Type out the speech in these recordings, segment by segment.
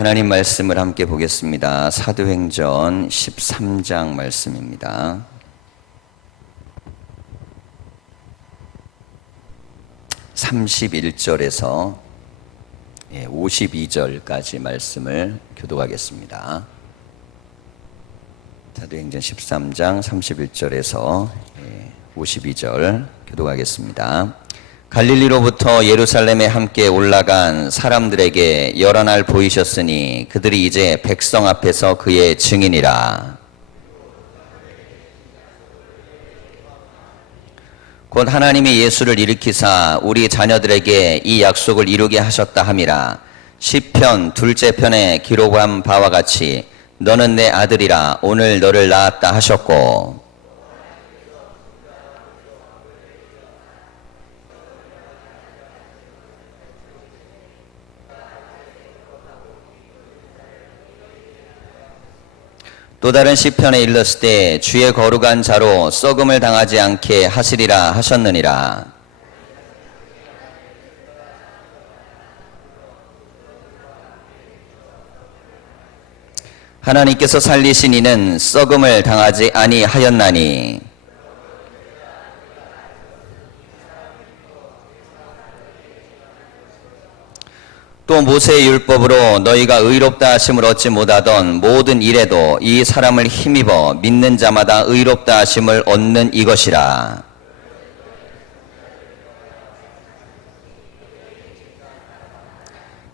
하나님 말씀을 함께 보겠습니다. 사도행전 13장 말씀입니다. 31절에서 52절까지 말씀을 교독하겠습니다. 사도행전 13장 31절에서 52절 교독하겠습니다. 갈릴리로부터 예루살렘에 함께 올라간 사람들에게 여러 날 보이셨으니 그들이 이제 백성 앞에서 그의 증인이라. 곧 하나님이 예수를 일으키사 우리 자녀들에게 이 약속을 이루게 하셨다 함이라. 시편 둘째 편에 기록한 바와 같이 너는 내 아들이라 오늘 너를 낳았다 하셨고, 또 다른 시편에 일렀을 때 주의 거룩한 자로 썩음을 당하지 않게 하시리라 하셨느니라. 하나님께서 살리신 이는 썩음을 당하지 아니하였나니 또 모세의 율법으로 너희가 의롭다 하심을 얻지 못하던 모든 일에도 이 사람을 힘입어 믿는 자마다 의롭다 하심을 얻는 이것이라.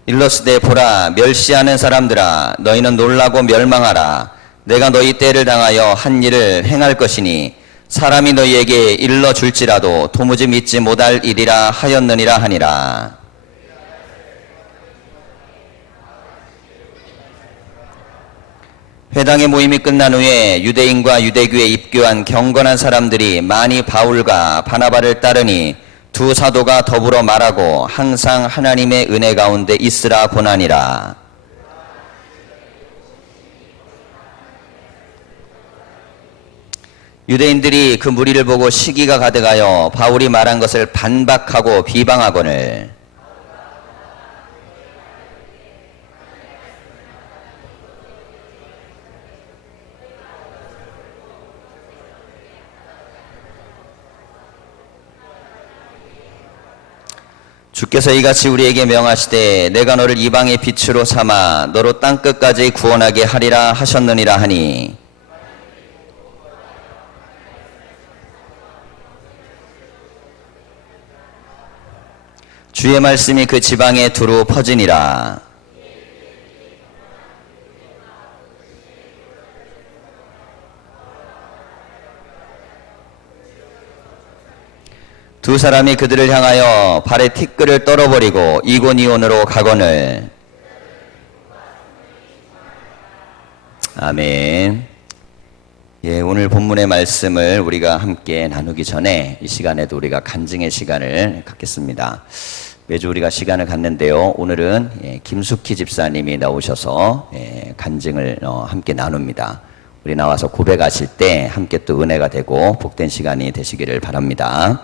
일러스되 보라 멸시하는 사람들아 너희는 놀라고 멸망하라. 내가 너희 때를 당하여 한 일을 행할 것이니 사람이 너희에게 일러줄지라도 도무지 믿지 못할 일이라 하였느니라 하니라. 회당의 모임이 끝난 후에 유대인과 유대교에 입교한 경건한 사람들이 많이 바울과 바나바를 따르니 두 사도가 더불어 말하고 항상 하나님의 은혜 가운데 있으라 고나니라. 유대인들이 그 무리를 보고 시기가 가득하여 바울이 말한 것을 반박하고 비방하거늘 주께서 이같이 우리에게 명하시되 내가 너를 이방의 빛으로 삼아 너로 땅끝까지 구원하게 하리라 하셨느니라 하니, 주의 말씀이 그 지방에 두루 퍼지니라. 두 사람이 그들을 향하여 발에 티끌을 떨어버리고 이고니온으로 가거늘. 아멘. 오늘 본문의 말씀을 우리가 함께 나누기 전에 이 시간에도 우리가 간증의 시간을 갖겠습니다. 매주 우리가 시간을 갖는데요. 오늘은 김숙희 집사님이 나오셔서 간증을 함께 나눕니다. 우리 나와서 고백하실 때 함께 또 은혜가 되고 복된 시간이 되시기를 바랍니다.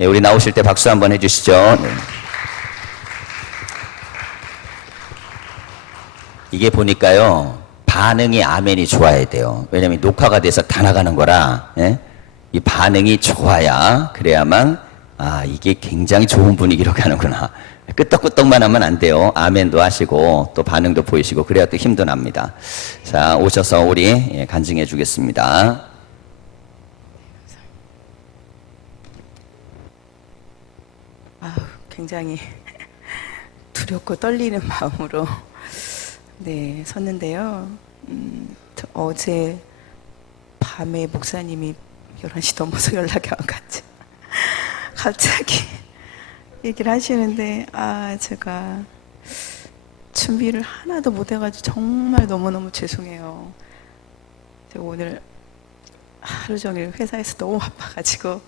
우리 나오실 때 박수 한번 해주시죠. 네. 이게 보니까요 반응이 아멘이 좋아야 돼요. 왜냐면 녹화가 돼서 다 나가는 거라 이 반응이 좋아야 그래야만 이게 굉장히 좋은 분위기로 가는구나. 끄떡끄떡만 하면 안 돼요. 아멘도 하시고 또 반응도 보이시고 그래야 또 힘도 납니다. 자, 오셔서 우리 간증해 주겠습니다. 굉장히 두렵고 떨리는 마음으로 섰는데요. 어제 밤에 목사님이 11시 넘어서 연락이 와가지고 갑자기 얘기를 하시는데 제가 준비를 하나도 못 해가지고 정말 너무너무 죄송해요. 제가 오늘 하루 종일 회사에서 너무 바빠가지고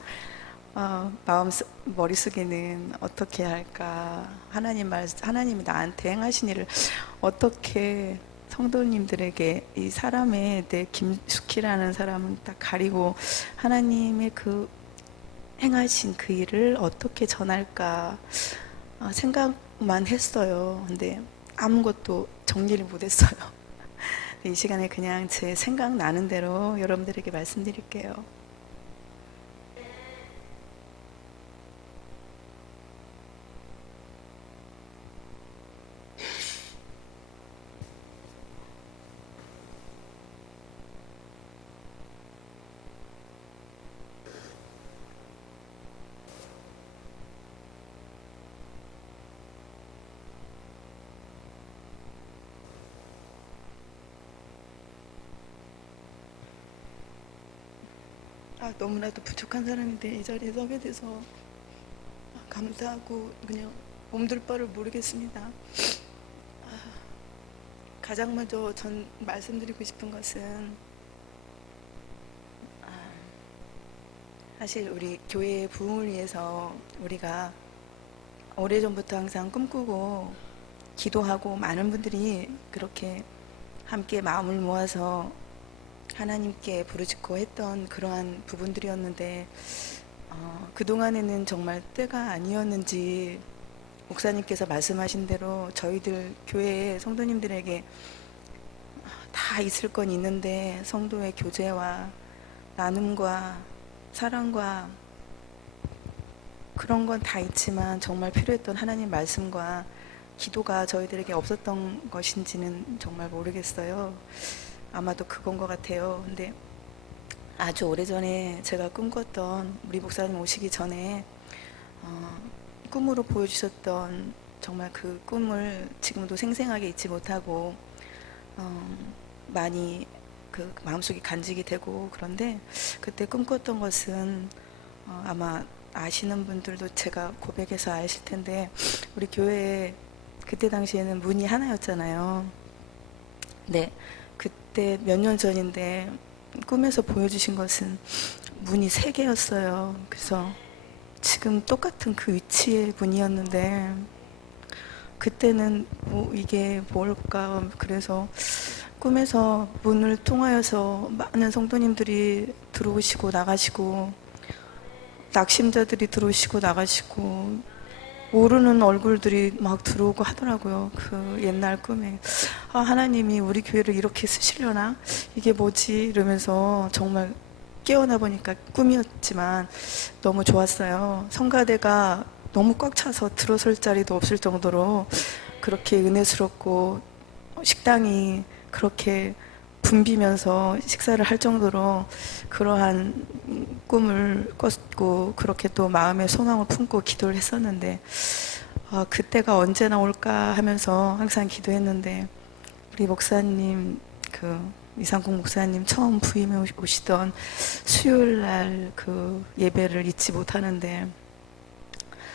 머릿속에는 어떻게 할까, 하나님이 나한테 행하신 일을 어떻게 성도님들에게 이 사람의 내 김숙희라는 사람은 딱 가리고 하나님의 그 행하신 그 일을 어떻게 전할까 생각만 했어요. 근데 아무것도 정리를 못했어요. 이 시간에 그냥 제 생각나는 대로 여러분들에게 말씀드릴게요. 너무나도 부족한 사람인데 이 자리에 서게 돼서 감사하고 그냥 몸둘 바를 모르겠습니다. 가장 먼저 전 말씀드리고 싶은 것은 사실 우리 교회의 부흥을 위해서 우리가 오래전부터 항상 꿈꾸고 기도하고 많은 분들이 그렇게 함께 마음을 모아서 하나님께 부르짖고 했던 그러한 부분들이었는데 그동안에는 정말 때가 아니었는지 목사님께서 말씀하신 대로 저희들 교회의 성도님들에게 다 있을 건 있는데 성도의 교제와 나눔과 사랑과 그런 건 다 있지만 정말 필요했던 하나님 말씀과 기도가 저희들에게 없었던 것인지는 정말 모르겠어요. 아마도 그건 것 같아요. 근데 아주 오래전에 제가 꿈꿨던 우리 목사님 오시기 전에 꿈으로 보여주셨던 정말 그 꿈을 지금도 생생하게 잊지 못하고 많이 그 마음속에 간직이 되고 그런데 그때 꿈꿨던 것은 아마 아시는 분들도 제가 고백해서 아실 텐데 우리 교회에 그때 당시에는 문이 하나였잖아요. 네. 그때 몇 년 전인데 꿈에서 보여주신 것은 문이 3개였어요. 그래서 지금 똑같은 그 위치의 문이었는데 그때는 뭐 이게 뭘까 그래서 꿈에서 문을 통하여서 많은 성도님들이 들어오시고 나가시고 낙심자들이 들어오시고 나가시고 모르는 얼굴들이 막 들어오고 하더라고요. 그 옛날 꿈에 하나님이 우리 교회를 이렇게 쓰시려나? 이게 뭐지? 이러면서 정말 깨어나 보니까 꿈이었지만 너무 좋았어요. 성가대가 너무 꽉 차서 들어설 자리도 없을 정도로 그렇게 은혜스럽고 식당이 그렇게 붐비면서 식사를 할 정도로 그러한 꿈을 꿨고 그렇게 또 마음의 소망을 품고 기도를 했었는데 그때가 언제나 올까 하면서 항상 기도했는데 우리 목사님 그 이상국 목사님 처음 부임해 오시던 수요일 날 그 예배를 잊지 못하는데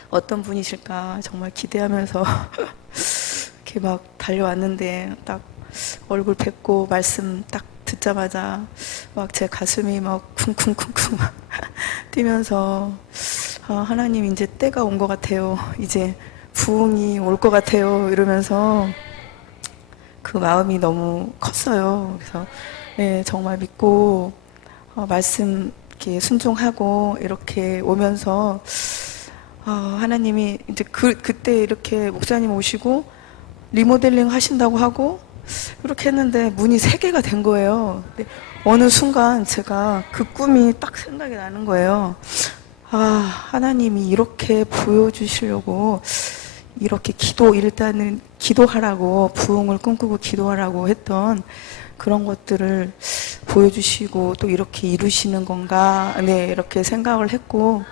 어떤 분이실까 정말 기대하면서 이렇게 막 달려왔는데 딱 얼굴 뵙고 말씀 딱 듣자마자 막 제 가슴이 막 쿵쿵쿵쿵 뛰면서 하나님 이제 때가 온 것 같아요. 이제 부흥이 올 것 같아요. 이러면서 그 마음이 너무 컸어요. 그래서 네, 정말 믿고 말씀 이렇게 순종하고 이렇게 오면서 하나님이 이제 그때 이렇게 목사님 오시고 리모델링 하신다고 하고 그렇게 했는데 문이 3개가 된 거예요. 근데 어느 순간 제가 그 꿈이 딱 생각이 나는 거예요. 하나님이 이렇게 보여주시려고 이렇게 일단은 기도하라고 부흥을 꿈꾸고 기도하라고 했던 그런 것들을 보여주시고 또 이렇게 이루시는 건가 네 이렇게 생각을 했고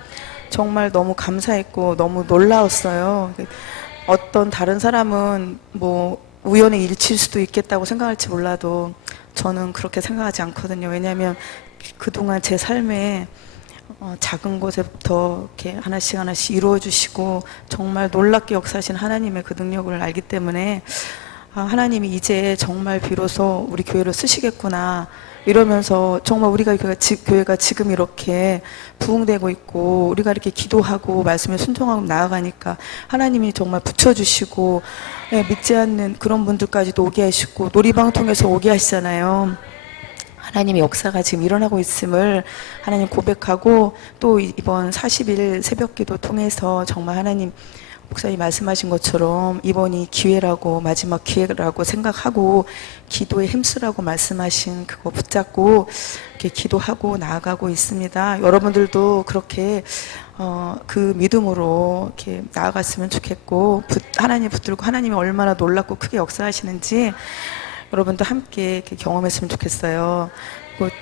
정말 너무 감사했고 너무 놀라웠어요. 어떤 다른 사람은 뭐 우연의 일치일 수도 있겠다고 생각할지 몰라도 저는 그렇게 생각하지 않거든요. 왜냐하면 그동안 제 삶에 작은 것에부터 이렇게 하나씩 하나씩 이루어 주시고 정말 놀랍게 역사하신 하나님의 그 능력을 알기 때문에 하나님이 이제 정말 비로소 우리 교회를 쓰시겠구나 이러면서 정말 우리가 교회가 지금 이렇게 부흥되고 있고 우리가 이렇게 기도하고 말씀에 순종하고 나아가니까 하나님이 정말 붙여주시고 믿지 않는 그런 분들까지도 오게 하시고 놀이방 통해서 오게 하시잖아요. 하나님의 역사가 지금 일어나고 있음을 하나님 고백하고 또 이번 40일 새벽기도 통해서 정말 하나님 목사님 말씀하신 것처럼 이번이 기회라고, 마지막 기회라고 생각하고 기도에 힘쓰라고 말씀하신 그거 붙잡고 이렇게 기도하고 나아가고 있습니다. 여러분들도 그렇게 그 믿음으로 이렇게 나아갔으면 좋겠고, 하나님 붙들고 하나님이 얼마나 놀랍고 크게 역사하시는지 여러분도 함께 이렇게 경험했으면 좋겠어요.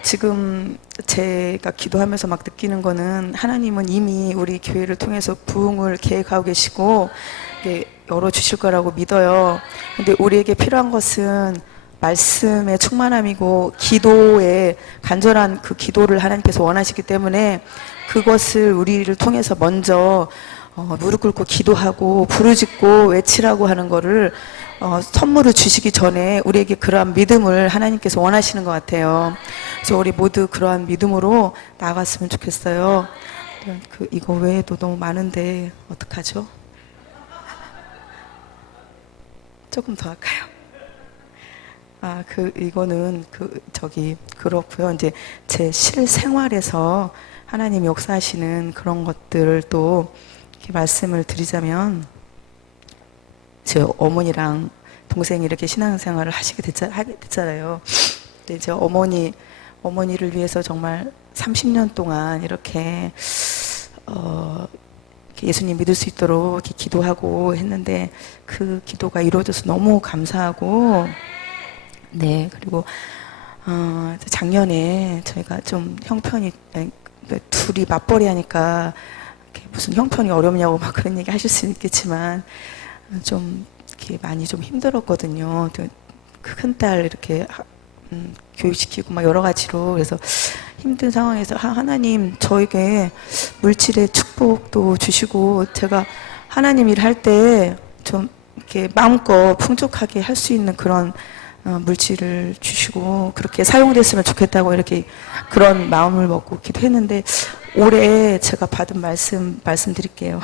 지금 제가 기도하면서 막 느끼는 거는, 하나님은 이미 우리 교회를 통해서 부흥을 계획하고 계시고 열어주실 거라고 믿어요. 근데 우리에게 필요한 것은 말씀의 충만함이고 기도의 간절한 그 기도를 하나님께서 원하시기 때문에, 그것을 우리를 통해서 먼저 무릎 꿇고 기도하고 부르짖고 외치라고 하는 거를 선물을 주시기 전에 우리에게 그러한 믿음을 하나님께서 원하시는 것 같아요. 그래서 우리 모두 그러한 믿음으로 나아갔으면 좋겠어요. 이거 외에도 너무 많은데 어떡하죠? 조금 더 할까요? 이거는 그렇고요. 이제 제 실생활에서 하나님이 역사하시는 그런 것들을 또 이렇게 말씀을 드리자면, 제 어머니랑 동생이 이렇게 신앙생활을 하게 됐잖아요. 근데 이제 어머니를 위해서 정말 30년 동안 이렇게 예수님 믿을 수 있도록 이렇게 기도하고 했는데, 그 기도가 이루어져서 너무 감사하고, 네, 그리고 작년에 저희가 좀 형편이, 둘이 맞벌이 하니까 무슨 형편이 어렵냐고 막 그런 얘기 하실 수 있겠지만, 좀 이렇게 많이 좀 힘들었거든요. 큰딸 이렇게 교육시키고 막 여러 가지로. 그래서 힘든 상황에서 하나님 저에게 물질의 축복도 주시고, 제가 하나님 일 할 때 좀 이렇게 마음껏 풍족하게 할 수 있는 그런 물질을 주시고 그렇게 사용됐으면 좋겠다고 이렇게 그런 마음을 먹고 기도했는데, 올해 제가 받은 말씀드릴게요.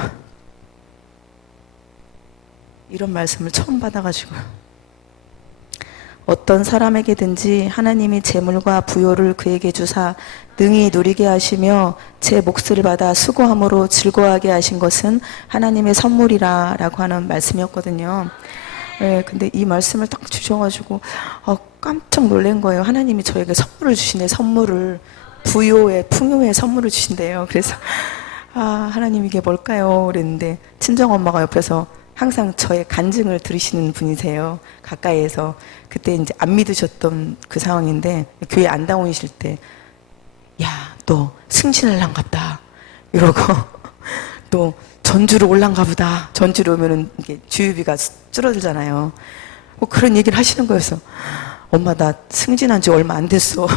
이런 말씀을 처음 받아가지고요. 어떤 사람에게든지 하나님이 재물과 부요를 그에게 주사 능히 누리게 하시며 제 몫을 받아 수고함으로 즐거워하게 하신 것은 하나님의 선물이라 라고 하는 말씀이었거든요. 네, 근데 이 말씀을 딱 주셔가지고 깜짝 놀란 거예요. 하나님이 저에게 선물을 주시네. 선물을, 풍요의 선물을 주신대요. 그래서 하나님 이게 뭘까요? 그랬는데 친정엄마가 옆에서 항상 저의 간증을 들으시는 분이세요. 가까이에서. 그때 이제 안 믿으셨던 그 상황인데, 교회 안 다니실 때, 야, 너 승진할란 같다. 이러고, 또 전주로 올란가 보다. 전주로 오면은 이게 주유비가 줄어들잖아요. 그런 얘기를 하시는 거였어. 엄마, 나 승진한 지 얼마 안 됐어.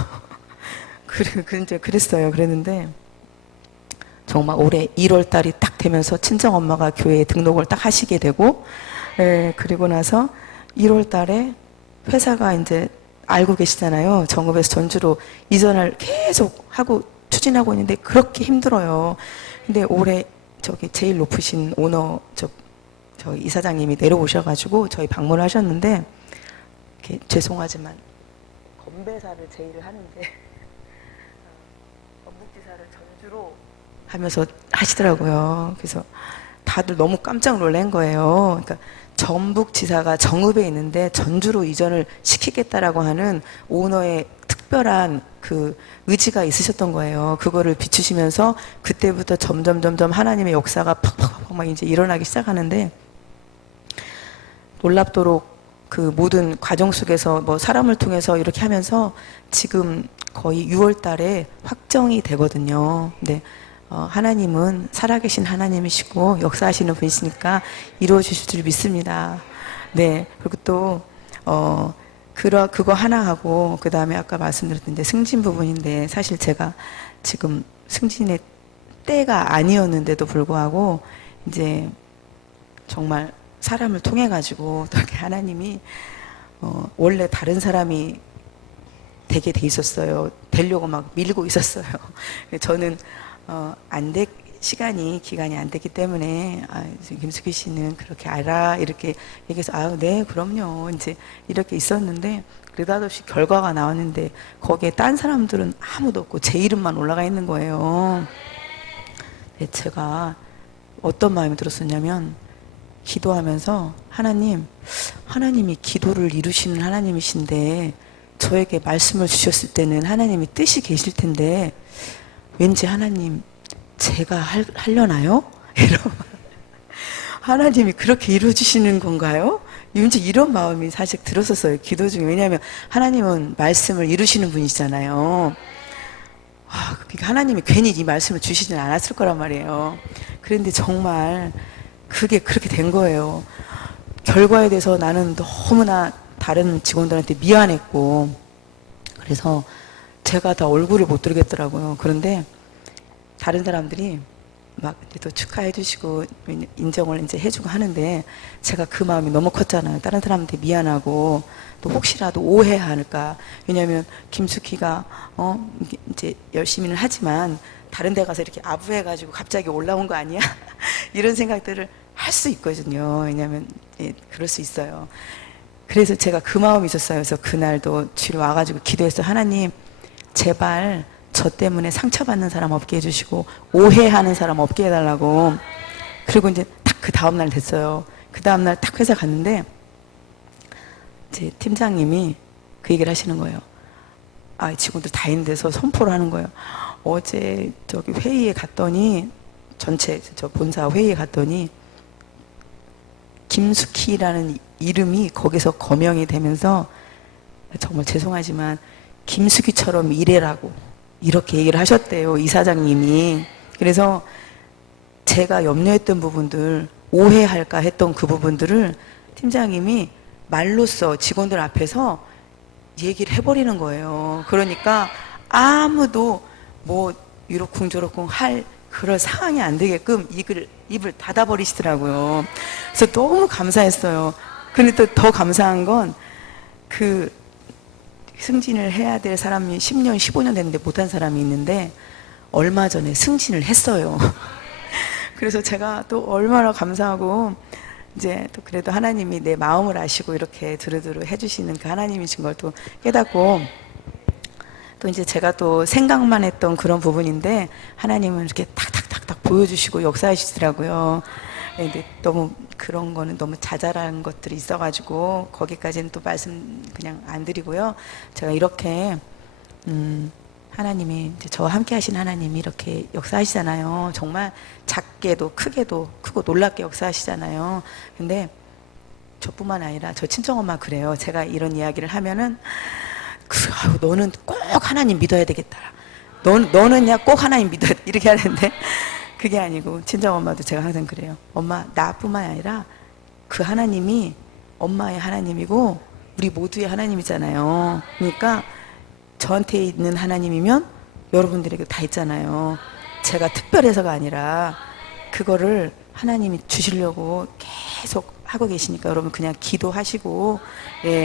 그랬어요. 그랬는데, 정말 올해 1월 달이 딱 되면서 친정엄마가 교회에 등록을 딱 하시게 되고, 그리고 나서 1월 달에 회사가 이제 알고 계시잖아요. 정읍에서 전주로 이전을 계속 하고 추진하고 있는데 그렇게 힘들어요. 근데 올해 제일 높으신 오너, 저희 이사장님이 내려오셔가지고 저희 방문을 하셨는데, 이렇게 죄송하지만 건배사를 제의를 하는데, 전북지사를 전주로 하면서 하시더라고요. 그래서 다들 너무 깜짝 놀란 거예요. 그러니까 전북지사가 정읍에 있는데 전주로 이전을 시키겠다라고 하는 오너의 특별한 그 의지가 있으셨던 거예요. 그거를 비추시면서 그때부터 점점 하나님의 역사가 팍팍팍 막 이제 일어나기 시작하는데, 놀랍도록 그 모든 과정 속에서 사람을 통해서 이렇게 하면서 지금 거의 6월 달에 확정이 되거든요. 근데 하나님은 살아계신 하나님이시고 역사하시는 분이시니까 이루어 주실 줄 믿습니다. 네. 그리고 또 그거 하나 하고, 그 다음에 아까 말씀드렸던데 승진 부분인데, 사실 제가 지금 승진의 때가 아니었는데도 불구하고 이제 정말 사람을 통해 가지고 이렇게 하나님이 원래 다른 사람이 되게 돼 있었어요. 되려고 막 밀고 있었어요. 저는 기간이 안 됐기 때문에, 김숙희 씨는 그렇게 알아. 이렇게 얘기해서, 네, 그럼요. 이제 이렇게 있었는데, 느닷없이 결과가 나왔는데, 거기에 딴 사람들은 아무도 없고, 제 이름만 올라가 있는 거예요. 네, 제가 어떤 마음이 들었었냐면, 기도하면서 하나님이 기도를 이루시는 하나님이신데 저에게 말씀을 주셨을 때는 하나님이 뜻이 계실 텐데 왠지 하나님 제가 하려나요? 하나님이 그렇게 이루어주시는 건가요? 왠지 이런 마음이 사실 들었었어요. 기도 중에. 왜냐하면 하나님은 말씀을 이루시는 분이시잖아요. 그러니까 하나님이 괜히 이 말씀을 주시진 않았을 거란 말이에요. 그런데 정말 그게 그렇게 된 거예요. 결과에 대해서 나는 너무나 다른 직원들한테 미안했고 그래서 제가 다 얼굴을 못 들겠더라고요. 그런데 다른 사람들이 막 또 축하해 주시고 인정을 이제 해주고 하는데 제가 그 마음이 너무 컸잖아요. 다른 사람한테 미안하고 또 혹시라도 오해할까. 왜냐하면 김숙희가 이제 열심히는 하지만 다른 데 가서 이렇게 아부해가지고 갑자기 올라온 거 아니야? 이런 생각들을 할 수 있거든요. 왜냐하면 그럴 수 있어요. 그래서 제가 그 마음이 있었어요. 그래서 그날도 주로 와가지고 기도해서 하나님 제발 저 때문에 상처받는 사람 없게 해주시고 오해하는 사람 없게 해달라고. 그리고 이제 딱 그 다음날 됐어요. 그 다음날 딱 회사 갔는데 제 팀장님이 그 얘기를 하시는 거예요. 직원들 다 있는 데서 선포를 하는 거예요. 어제 저기 회의에 갔더니 전체 저 본사 회의에 갔더니 김숙희라는 이름이 거기서 거명이 되면서 정말 죄송하지만 김숙희처럼 일해라고 이렇게 얘기를 하셨대요. 이사장님이. 그래서 제가 염려했던 부분들 오해할까 했던 그 부분들을 팀장님이 말로써 직원들 앞에서 얘기를 해버리는 거예요. 그러니까 아무도 뭐 이러쿵저러쿵 할 그럴 상황이 안 되게끔 입을 닫아버리시더라고요. 그래서 너무 감사했어요. 근데 또 더 감사한 건 그 승진을 해야 될 사람이 10년, 15년 됐는데 못한 사람이 있는데 얼마 전에 승진을 했어요. 그래서 제가 또 얼마나 감사하고 이제 또 그래도 하나님이 내 마음을 아시고 이렇게 두루두루 해주시는 그 하나님이신 걸 또 깨닫고 또 이제 제가 또 생각만 했던 그런 부분인데 하나님은 이렇게 탁탁탁탁 보여주시고 역사하시더라고요. 근데 너무 그런 거는 너무 자잘한 것들이 있어가지고 거기까지는 또 말씀 그냥 안 드리고요. 제가 이렇게 하나님이 이제 저와 함께 하신 하나님이 이렇게 역사하시잖아요. 정말 작게도 크게도 크고 놀랍게 역사하시잖아요. 근데 저뿐만 아니라 저 친정엄마 그래요. 제가 이런 이야기를 하면은 너는 꼭 하나님 믿어야 되겠다. 너는 야 꼭 하나님 믿어야 돼. 이렇게 하는데 그게 아니고 친정엄마도 제가 항상 그래요. 엄마 나뿐만 아니라 그 하나님이 엄마의 하나님이고 우리 모두의 하나님이잖아요. 그러니까 저한테 있는 하나님이면 여러분들에게 다 있잖아요. 제가 특별해서가 아니라 그거를 하나님이 주시려고 계속 하고 계시니까 여러분 그냥 기도하시고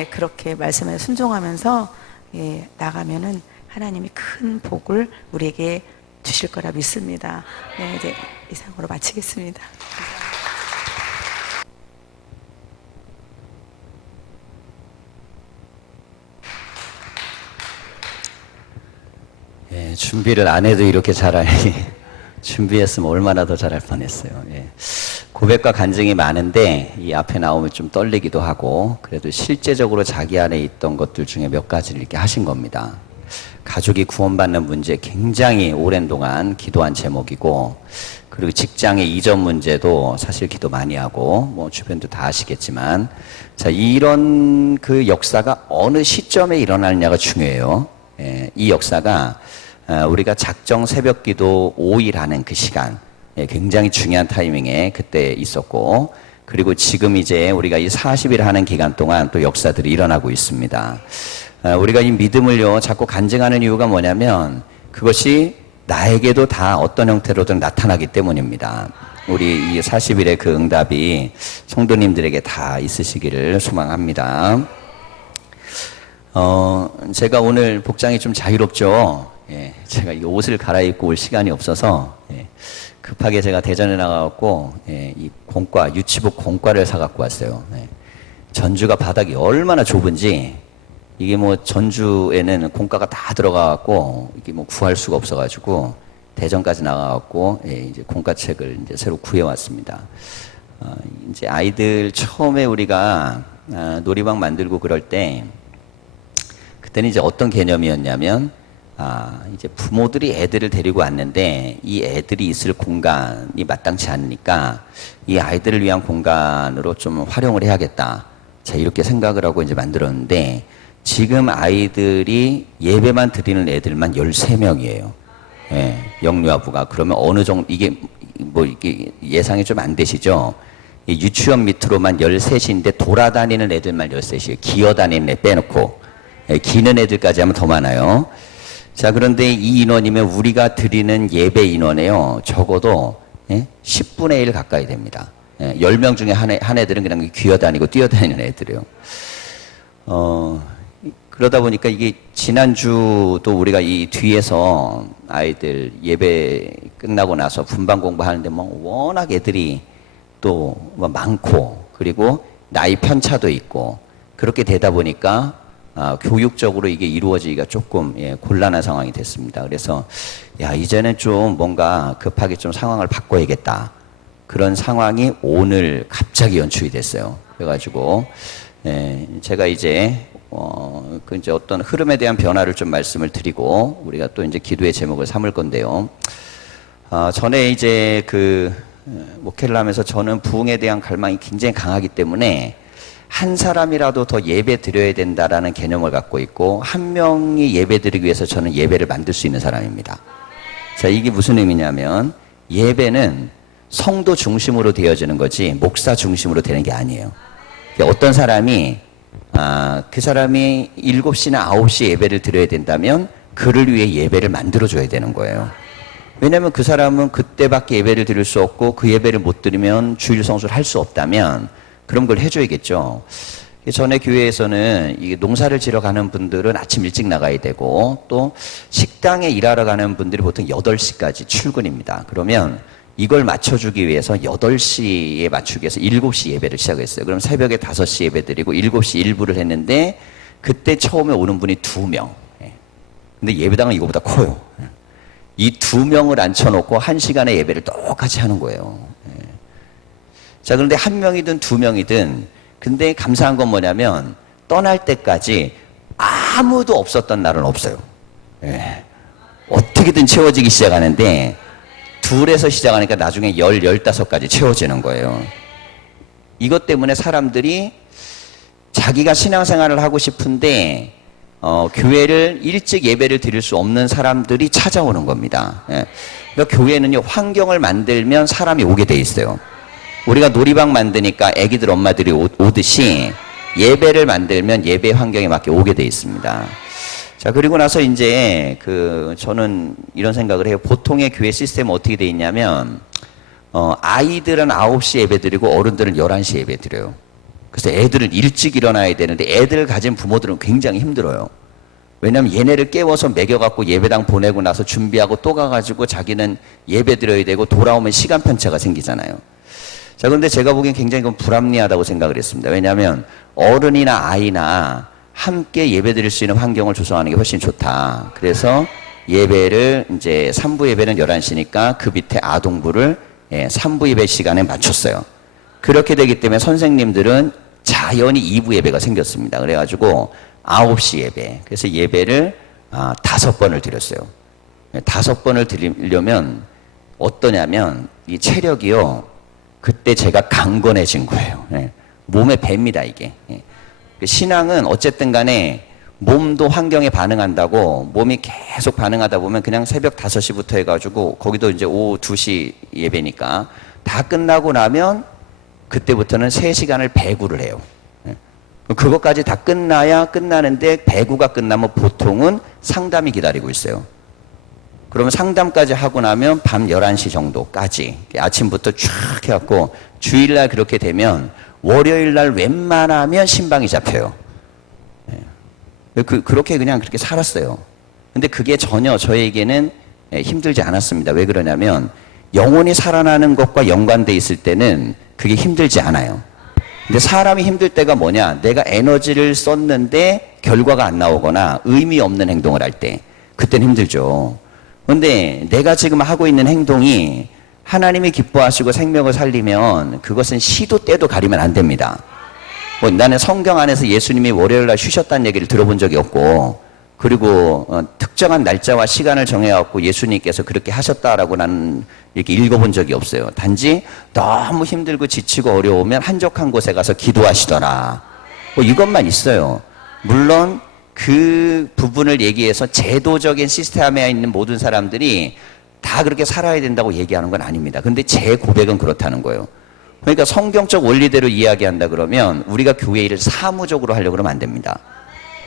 그렇게 말씀에 순종하면서 나가면은 하나님이 큰 복을 우리에게 주실 거라 믿습니다. 이제 이상으로 마치겠습니다. 준비를 안 해도 이렇게 잘하니 준비했으면 얼마나 더 잘할 뻔했어요. 고백과 간증이 많은데 이 앞에 나오면 좀 떨리기도 하고 그래도 실제적으로 자기 안에 있던 것들 중에 몇 가지를 이렇게 하신 겁니다. 가족이 구원받는 문제 굉장히 오랜 동안 기도한 제목이고 그리고 직장의 이전 문제도 사실 기도 많이 하고 뭐 주변도 다 아시겠지만 자 이런 그 역사가 어느 시점에 일어나느냐가 중요해요. 이 역사가 우리가 작정 새벽기도 5일 하는 그 시간 굉장히 중요한 타이밍에 그때 있었고 그리고 지금 이제 우리가 이 40일 하는 기간 동안 또 역사들이 일어나고 있습니다. 우리가 이 믿음을요 자꾸 간증하는 이유가 뭐냐면 그것이 나에게도 다 어떤 형태로든 나타나기 때문입니다. 우리 이 40일의 그 응답이 성도님들에게 다 있으시기를 소망합니다. 제가 오늘 복장이 좀 자유롭죠. 제가 이 옷을 갈아입고 올 시간이 없어서 급하게 제가 대전에 나가갖고 이 공과 유치복 공과를 사갖고 왔어요. 전주가 바닥이 얼마나 좁은지 이게 뭐 전주에는 공과가 다 들어가갖고 이게 뭐 구할 수가 없어가지고 대전까지 나가갖고 이제 공과책을 이제 새로 구해왔습니다. 이제 아이들 처음에 우리가 놀이방 만들고 그럴 때 그때는 이제 어떤 개념이었냐면 이제 부모들이 애들을 데리고 왔는데 이 애들이 있을 공간이 마땅치 않으니까 이 아이들을 위한 공간으로 좀 활용을 해야겠다. 자, 이렇게 생각을 하고 이제 만들었는데 지금 아이들이 예배만 드리는 애들만 13명이에요. 예, 영유아부가. 그러면 어느 정도, 이게 예상이 좀 안 되시죠? 이 유치원 밑으로만 13인데 돌아다니는 애들만 13이에요. 기어다니는 애 빼놓고. 예, 기는 애들까지 하면 더 많아요. 자, 그런데 이 인원이면 우리가 드리는 예배 인원에요. 적어도 10분의 1 가까이 됩니다. 10명 중에 한 애들은 그냥 기어다니고 뛰어다니는 애들이에요. 그러다 보니까 이게 지난주도 우리가 이 뒤에서 아이들 예배 끝나고 나서 분반 공부하는데 뭐 워낙 애들이 또 많고 그리고 나이 편차도 있고 그렇게 되다 보니까 교육적으로 이게 이루어지기가 조금 곤란한 상황이 됐습니다. 그래서 이제는 좀 뭔가 급하게 좀 상황을 바꿔야겠다. 그런 상황이 오늘 갑자기 연출이 됐어요. 그래가지고 제가 이제 이제 어떤 흐름에 대한 변화를 좀 말씀을 드리고 우리가 또 이제 기도의 제목을 삼을 건데요. 전에 이제 목회를 하면서 저는 부흥에 대한 갈망이 굉장히 강하기 때문에 한 사람이라도 더 예배 드려야 된다라는 개념을 갖고 있고 한 명이 예배 드리기 위해서 저는 예배를 만들 수 있는 사람입니다. 자, 이게 무슨 의미냐면 예배는 성도 중심으로 되어지는 거지 목사 중심으로 되는 게 아니에요. 어떤 사람이 그 사람이 7시나 9시에 예배를 드려야 된다면 그를 위해 예배를 만들어줘야 되는 거예요. 왜냐하면 그 사람은 그때밖에 예배를 드릴 수 없고 그 예배를 못 드리면 주일 성수를 할 수 없다면 그런 걸 해줘야겠죠. 전에 교회에서는 이 농사를 지러 가는 분들은 아침 일찍 나가야 되고 또 식당에 일하러 가는 분들이 보통 8시까지 출근입니다. 그러면 이걸 맞춰주기 위해서 8시에 맞추기 위해서 7시 예배를 시작했어요. 그럼 새벽에 5시 예배 드리고 7시 일부를 했는데 그때 처음에 오는 분이 2명. 근데 예배당은 이거보다 커요. 이 2명을 앉혀놓고 1시간의 예배를 똑같이 하는 거예요. 자, 그런데 1명이든 2명이든 근데 감사한 건 뭐냐면 떠날 때까지 아무도 없었던 날은 없어요. 어떻게든 채워지기 시작하는데 둘에서 시작하니까 나중에 15까지 채워지는 거예요. 이것 때문에 사람들이 자기가 신앙생활을 하고 싶은데 교회를 일찍 예배를 드릴 수 없는 사람들이 찾아오는 겁니다. 그러니까 교회는요, 환경을 만들면 사람이 오게 돼 있어요. 우리가 놀이방 만드니까 애기들 엄마들이 오듯이 예배를 만들면 예배 환경에 맞게 오게 돼 있습니다. 자, 그리고 나서 이제 저는 이런 생각을 해요. 보통의 교회 시스템은 어떻게 돼 있냐면 아이들은 9시 예배 드리고 어른들은 11시 예배 드려요. 그래서 애들은 일찍 일어나야 되는데 애들을 가진 부모들은 굉장히 힘들어요. 왜냐하면 얘네를 깨워서 먹여갖고 예배당 보내고 나서 준비하고 또 가가지고 자기는 예배 드려야 되고 돌아오면 시간 편차가 생기잖아요. 자, 그런데 제가 보기엔 굉장히 그건 불합리하다고 생각을 했습니다. 왜냐하면 어른이나 아이나 함께 예배 드릴 수 있는 환경을 조성하는 게 훨씬 좋다. 그래서 예배를 이제 3부 예배는 11시니까 그 밑에 아동부를 3부 예배 시간에 맞췄어요. 그렇게 되기 때문에 선생님들은 자연히 2부 예배가 생겼습니다. 그래가지고 9시 예배. 그래서 예배를 5번을 드렸어요. 5번을 드리려면 어떠냐면 이 체력이요. 그때 제가 강건해진 거예요. 몸에 뱄니다, 이게. 신앙은 어쨌든 간에 몸도 환경에 반응한다고 몸이 계속 반응하다 보면 그냥 새벽 5시부터 해가지고 거기도 이제 오후 2시 예배니까 다 끝나고 나면 그때부터는 3시간을 배구를 해요. 그것까지 다 끝나야 끝나는데 배구가 끝나면 보통은 상담이 기다리고 있어요. 그러면 상담까지 하고 나면 밤 11시 정도까지 아침부터 쭉 해갖고 주일날 그렇게 되면 월요일날 웬만하면 신방이 잡혀요. 그렇게 그냥 그렇게 살았어요. 근데 그게 전혀 저에게는 힘들지 않았습니다. 왜 그러냐면 영혼이 살아나는 것과 연관돼 있을 때는 그게 힘들지 않아요. 근데 사람이 힘들 때가 뭐냐? 내가 에너지를 썼는데 결과가 안 나오거나 의미 없는 행동을 할 때 그때는 힘들죠. 근데 내가 지금 하고 있는 행동이 하나님이 기뻐하시고 생명을 살리면 그것은 시도 때도 가리면 안 됩니다. 뭐 나는 성경 안에서 예수님이 월요일 날 쉬셨다는 얘기를 들어본 적이 없고, 그리고 특정한 날짜와 시간을 정해갖고 예수님께서 그렇게 하셨다라고 나는 이렇게 읽어본 적이 없어요. 단지 너무 힘들고 지치고 어려우면 한적한 곳에 가서 기도하시더라. 뭐 이것만 있어요. 물론 그 부분을 얘기해서 제도적인 시스템에 있는 모든 사람들이 다 그렇게 살아야 된다고 얘기하는 건 아닙니다. 근데 제 고백은 그렇다는 거예요. 그러니까 성경적 원리대로 이야기한다 그러면 우리가 교회 일을 사무적으로 하려고 그러면 안 됩니다.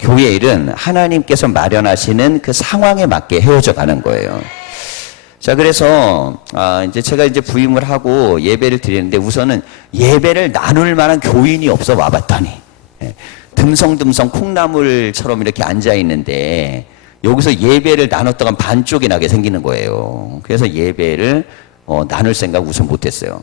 교회 일은 하나님께서 마련하시는 그 상황에 맞게 헤어져 가는 거예요. 자, 그래서 이제 제가 이제 부임을 하고 예배를 드리는데 우선은 예배를 나눌 만한 교인이 없어 와봤더니 듬성듬성 콩나물처럼 이렇게 앉아 있는데 여기서 예배를 나눴다간 반쪽이 나게 생기는 거예요. 그래서 예배를 나눌 생각 우선 못했어요.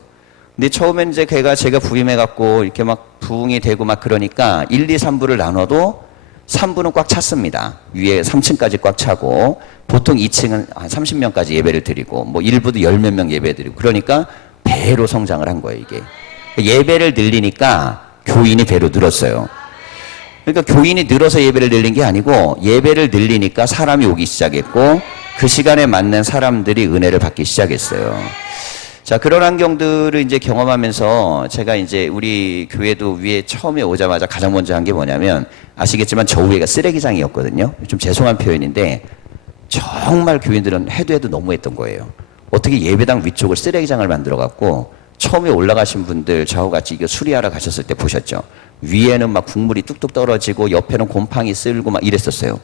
근데 처음엔 이제 제가 부임해갖고 이렇게 막 부흥이 되고 막 그러니까 1, 2, 3부를 나눠도 3부는 꽉 찼습니다. 위에 3층까지 꽉 차고 보통 2층은 한 30명까지 예배를 드리고 뭐 1부도 10몇 명 예배 드리고 그러니까 배로 성장을 한 거예요, 이게. 예배를 늘리니까 교인이 배로 늘었어요. 그러니까 교인이 늘어서 예배를 늘린 게 아니고 예배를 늘리니까 사람이 오기 시작했고 그 시간에 맞는 사람들이 은혜를 받기 시작했어요. 자, 그런 환경들을 이제 경험하면서 제가 이제 우리 교회도 위에 처음에 오자마자 가장 먼저 한 게 뭐냐면 아시겠지만 저 위에가 쓰레기장이었거든요. 좀 죄송한 표현인데 정말 교인들은 해도 너무했던 거예요. 어떻게 예배당 위쪽을 쓰레기장을 만들어 갖고 처음에 올라가신 분들 저하고 같이 이거 수리하러 가셨을 때 보셨죠. 위에는 막 국물이 뚝뚝 떨어지고 옆에는 곰팡이 쓸고 막 이랬었어요.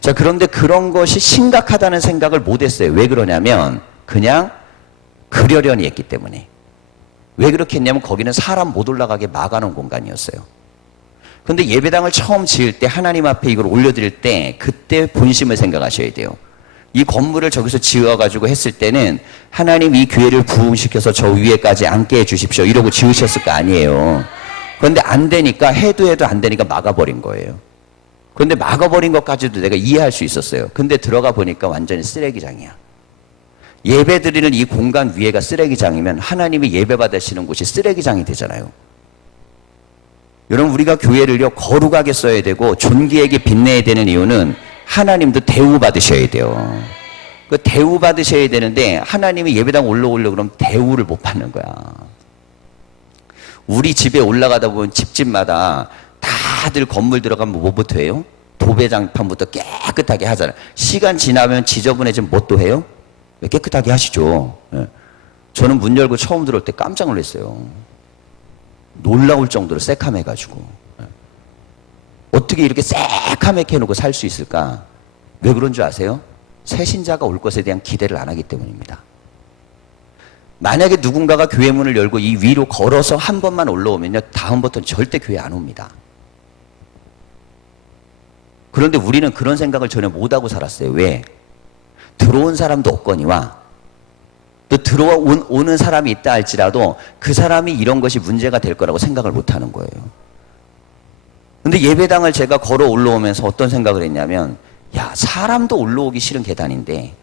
자, 그런데 그런 것이 심각하다는 생각을 못 했어요. 왜 그러냐면 그냥 그러려니 했기 때문에. 왜 그렇게 했냐면 거기는 사람 못 올라가게 막아놓은 공간이었어요. 근데 예배당을 처음 지을 때 하나님 앞에 이걸 올려드릴 때 그때 본심을 생각하셔야 돼요. 이 건물을 저기서 지어가지고 했을 때는 하나님 이 교회를 부흥시켜서 저 위에까지 앉게 해주십시오 이러고 지으셨을 거 아니에요. 그런데 안 되니까 해도 안 되니까 막아버린 거예요. 그런데 막아버린 것까지도 내가 이해할 수 있었어요. 근데 들어가 보니까 완전히 쓰레기장이야. 예배 드리는 이 공간 위에가 쓰레기장이면 하나님이 예배 받으시는 곳이 쓰레기장이 되잖아요. 여러분, 우리가 교회를요 거룩하게 써야 되고 존귀하게 빛내야 되는 이유는 하나님도 대우 받으셔야 돼요. 그 대우 받으셔야 되는데 하나님이 예배당 올라오려고 그러면 대우를 못 받는 거야. 우리 집에 올라가다 보면 집집마다 다들 건물 들어가면 뭐부터 해요? 도배장판부터 깨끗하게 하잖아요. 시간 지나면 지저분해지면 뭐 또 해요? 깨끗하게 하시죠. 예. 저는 문 열고 처음 들어올 때 깜짝 놀랐어요. 놀라울 정도로 새카매가지고. 예. 어떻게 이렇게 새카매게 해놓고 살 수 있을까? 왜 그런 줄 아세요? 새신자가 올 것에 대한 기대를 안 하기 때문입니다. 만약에 누군가가 교회 문을 열고 이 위로 걸어서 한 번만 올라오면요, 다음부터는 절대 교회 안 옵니다. 그런데 우리는 그런 생각을 전혀 못하고 살았어요. 왜? 들어온 사람도 없거니와 또 들어오는 사람이 있다 할지라도 그 사람이 이런 것이 문제가 될 거라고 생각을 못하는 거예요. 근데 예배당을 제가 걸어 올라오면서 어떤 생각을 했냐면, 야, 사람도 올라오기 싫은 계단인데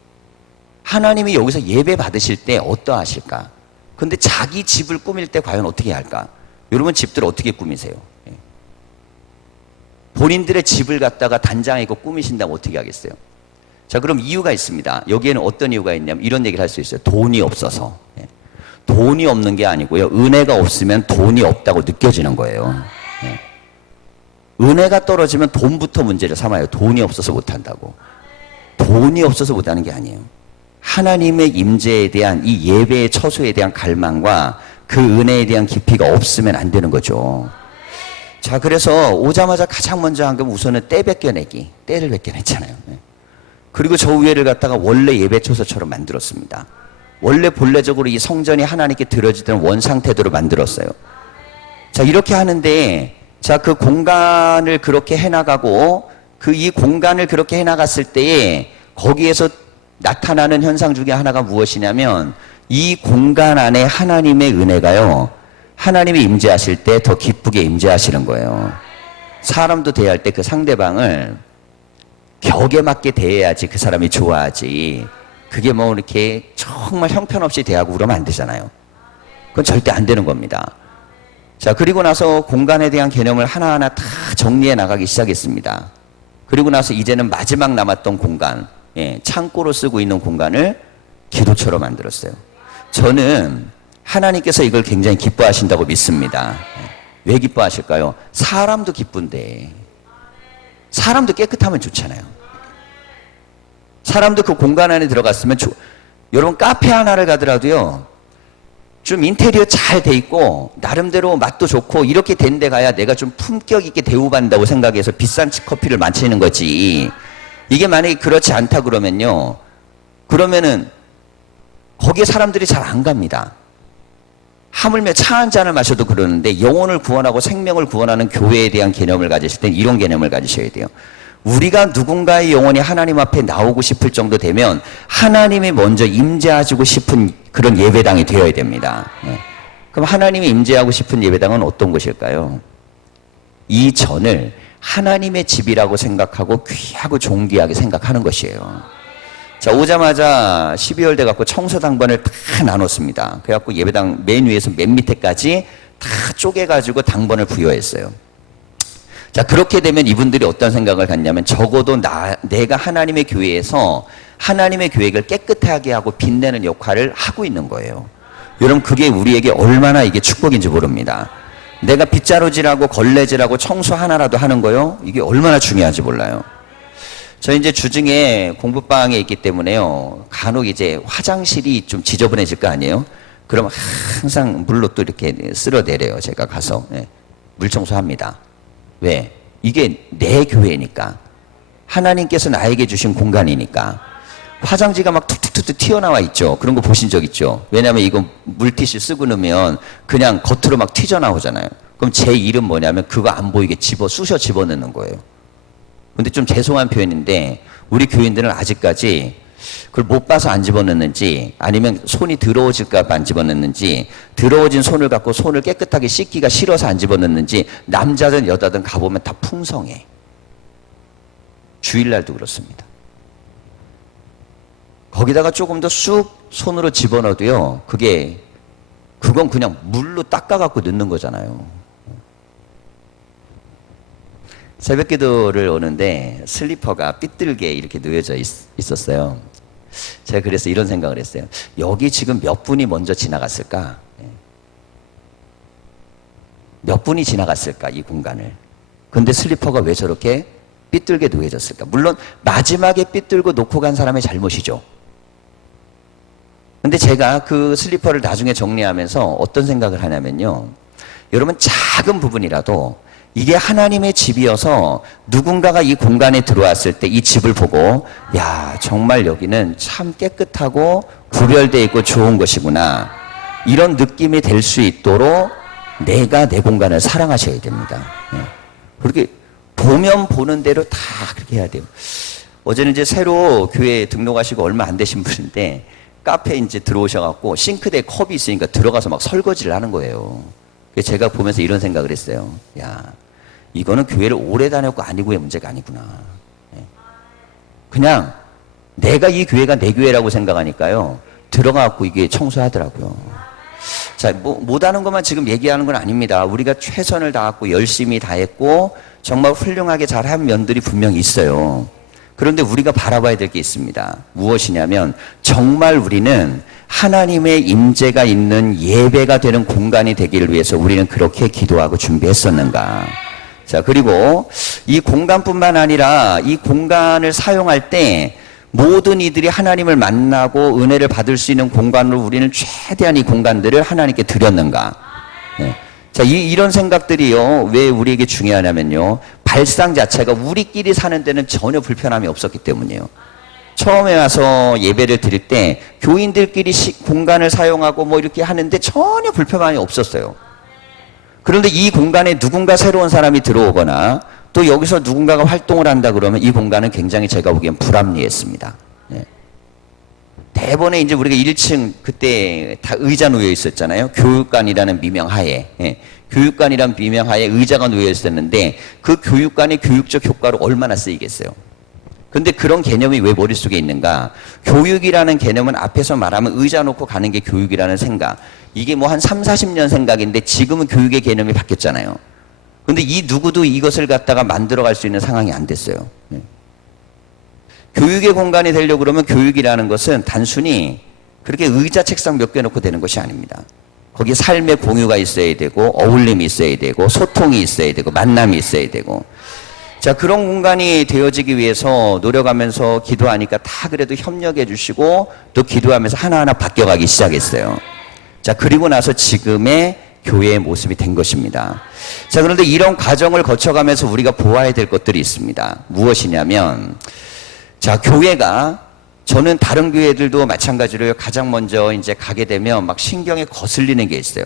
하나님이 여기서 예배 받으실 때 어떠하실까? 근데 자기 집을 꾸밀 때 과연 어떻게 할까? 여러분 집들 어떻게 꾸미세요? 본인들의 집을 갖다가 단장하고 꾸미신다면 어떻게 하겠어요? 자, 그럼 이유가 있습니다. 여기에는 어떤 이유가 있냐면 이런 얘기를 할 수 있어요. 돈이 없어서. 돈이 없는 게 아니고요. 은혜가 없으면 돈이 없다고 느껴지는 거예요. 은혜가 떨어지면 돈부터 문제를 삼아요. 돈이 없어서 못한다고. 돈이 없어서 못하는 게 아니에요. 하나님의 임재에 대한 이 예배의 처소에 대한 갈망과 그 은혜에 대한 깊이가 없으면 안 되는 거죠. 자, 그래서 오자마자 가장 먼저 한 건 우선은 때 벗겨내기. 때를 벗겨냈잖아요. 그리고 저 위에를 갖다가 원래 예배 처소처럼 만들었습니다. 원래 본래적으로 이 성전이 하나님께 드려지던 원상 태도로 만들었어요. 자, 이렇게 하는데, 자, 그 공간을 그렇게 해나가고 이 공간을 그렇게 해나갔을 때에 거기에서 나타나는 현상 중에 하나가 무엇이냐면 이 공간 안에 하나님의 은혜가요, 하나님이 임재하실 때 더 기쁘게 임재하시는 거예요. 사람도 대할 때 그 상대방을 격에 맞게 대해야지 그 사람이 좋아하지, 그게 뭐 이렇게 정말 형편없이 대하고 그러면 안 되잖아요. 그건 절대 안 되는 겁니다. 자, 그리고 나서 공간에 대한 개념을 하나하나 다 정리해 나가기 시작했습니다. 그리고 나서 이제는 마지막 남았던 공간, 창고로 쓰고 있는 공간을 기도처로 만들었어요. 저는 하나님께서 이걸 굉장히 기뻐하신다고 믿습니다. 왜 기뻐하실까요? 사람도 기쁜데, 사람도 깨끗하면 좋잖아요. 사람도 그 공간 안에 들어갔으면 여러분 카페 하나를 가더라도요, 좀 인테리어 잘 돼 있고 나름대로 맛도 좋고 이렇게 된 데 가야 내가 좀 품격 있게 대우받는다고 생각해서 비싼 커피를 마시는 거지. 이게 만약에 그렇지 않다 그러면요, 그러면은 거기에 사람들이 잘 안 갑니다. 하물며 차 한 잔을 마셔도 그러는데, 영혼을 구원하고 생명을 구원하는 교회에 대한 개념을 가지실 땐 이런 개념을 가지셔야 돼요. 우리가 누군가의 영혼이 하나님 앞에 나오고 싶을 정도 되면 하나님이 먼저 임재하시고 싶은 그런 예배당이 되어야 됩니다. 그럼 하나님이 임재하고 싶은 예배당은 어떤 곳일까요? 이 전을 하나님의 집이라고 생각하고 귀하고 존귀하게 생각하는 것이에요. 자, 오자마자 12월 돼갖고 청소 당번을 다 나눴습니다. 그래갖고 예배당 맨 위에서 맨 밑에까지 다 쪼개가지고 당번을 부여했어요. 자, 그렇게 되면 이분들이 어떤 생각을 갖냐면, 적어도 내가 하나님의 교회에서 하나님의 계획을 깨끗하게 하고 빛내는 역할을 하고 있는 거예요. 여러분, 그게 우리에게 얼마나 이게 축복인지 모릅니다. 내가 빗자루질하고 걸레질하고 청소 하나라도 하는 거요, 이게 얼마나 중요한지 몰라요. 저 이제 주중에 공부방에 있기 때문에요, 간혹 이제 화장실이 좀 지저분해질 거 아니에요? 그럼 항상 물로 또 이렇게 쓸어내려요. 제가 가서 물 청소합니다. 왜? 이게 내 교회니까, 하나님께서 나에게 주신 공간이니까. 화장지가 막 툭툭툭 튀어나와 있죠. 그런 거 보신 적 있죠? 왜냐하면 이거 물티슈 쓰고 넣으면 그냥 겉으로 막 튀져나오잖아요. 그럼 제 일은 뭐냐면 그거 안 보이게 쑤셔 집어넣는 거예요. 근데 좀 죄송한 표현인데, 우리 교인들은 아직까지 그걸 못 봐서 안 집어넣는지, 아니면 손이 더러워질까 봐 안 집어넣는지, 더러워진 손을 갖고 손을 깨끗하게 씻기가 싫어서 안 집어넣는지, 남자든 여자든 가보면 다 풍성해. 주일날도 그렇습니다. 거기다가 조금 더 쑥 손으로 집어넣어도요, 그건 그냥 물로 닦아갖고 넣는 거잖아요. 새벽 기도를 오는데 슬리퍼가 삐뚤게 이렇게 놓여져 있었어요. 제가 그래서 이런 생각을 했어요. 여기 지금 몇 분이 먼저 지나갔을까? 몇 분이 지나갔을까, 이 공간을. 근데 슬리퍼가 왜 저렇게 삐뚤게 놓여졌을까? 물론 마지막에 삐뚤고 놓고 간 사람의 잘못이죠. 근데 제가 그 슬리퍼를 나중에 정리하면서 어떤 생각을 하냐면요, 여러분, 작은 부분이라도 이게 하나님의 집이어서 누군가가 이 공간에 들어왔을 때 이 집을 보고, 야, 정말 여기는 참 깨끗하고 구별되어 있고 좋은 것이구나, 이런 느낌이 될 수 있도록 내가 내 공간을 사랑하셔야 됩니다. 그렇게 보면 보는 대로 다 그렇게 해야 돼요. 어제는 이제 새로 교회에 등록하시고 얼마 안 되신 분인데, 카페에 이제 들어오셔갖고 싱크대에 컵이 있으니까 들어가서 막 설거지를 하는 거예요. 제가 보면서 이런 생각을 했어요. 야, 이거는 교회를 오래 다녔고 아니고의 문제가 아니구나. 그냥 내가 이 교회가 내 교회라고 생각하니까요, 들어가갖고 이게 청소하더라고요. 자, 못하는 것만 지금 얘기하는 건 아닙니다. 우리가 최선을 다했고 열심히 다했고 정말 훌륭하게 잘한 면들이 분명히 있어요. 그런데 우리가 바라봐야 될 게 있습니다. 무엇이냐면, 정말 우리는 하나님의 임재가 있는 예배가 되는 공간이 되기를 위해서 우리는 그렇게 기도하고 준비했었는가. 자, 그리고 이 공간뿐만 아니라 이 공간을 사용할 때 모든 이들이 하나님을 만나고 은혜를 받을 수 있는 공간으로 우리는 최대한 이 공간들을 하나님께 드렸는가. 자, 이런 생각들이요, 왜 우리에게 중요하냐면요, 발상 자체가 우리끼리 사는 데는 전혀 불편함이 없었기 때문이에요. 처음에 와서 예배를 드릴 때 교인들끼리 공간을 사용하고 뭐 이렇게 하는데 전혀 불편함이 없었어요. 그런데 이 공간에 누군가 새로운 사람이 들어오거나 또 여기서 누군가가 활동을 한다 그러면 이 공간은 굉장히 제가 보기엔 불합리했습니다. 대본에 이제 우리가 1층 그때 다 의자 놓여 있었잖아요. 교육관이라는 미명하에. 교육관이라는 미명하에 의자가 놓여 있었는데, 그 교육관의 교육적 효과로 얼마나 쓰이겠어요. 근데 그런 개념이 왜 머릿속에 있는가? 교육이라는 개념은 앞에서 말하면 의자 놓고 가는 게 교육이라는 생각. 이게 뭐 한 3, 40년 생각인데 지금은 교육의 개념이 바뀌었잖아요. 근데 이 누구도 이것을 갖다가 만들어갈 수 있는 상황이 안 됐어요. 교육의 공간이 되려고 그러면 교육이라는 것은 단순히 그렇게 의자 책상 몇 개 놓고 되는 것이 아닙니다. 거기에 삶의 공유가 있어야 되고 어울림이 있어야 되고 소통이 있어야 되고 만남이 있어야 되고 자 그런 공간이 되어지기 위해서 노력하면서 기도하니까 다 그래도 협력해 주시고 또 기도하면서 하나하나 바뀌어가기 시작했어요. 자 그리고 나서 지금의 교회의 모습이 된 것입니다. 자 그런데 이런 과정을 거쳐가면서 우리가 보아야 될 것들이 있습니다. 무엇이냐면 자 교회가 저는 다른 교회들도 마찬가지로 가장 먼저 이제 가게 되면 막 신경에 거슬리는 게 있어요.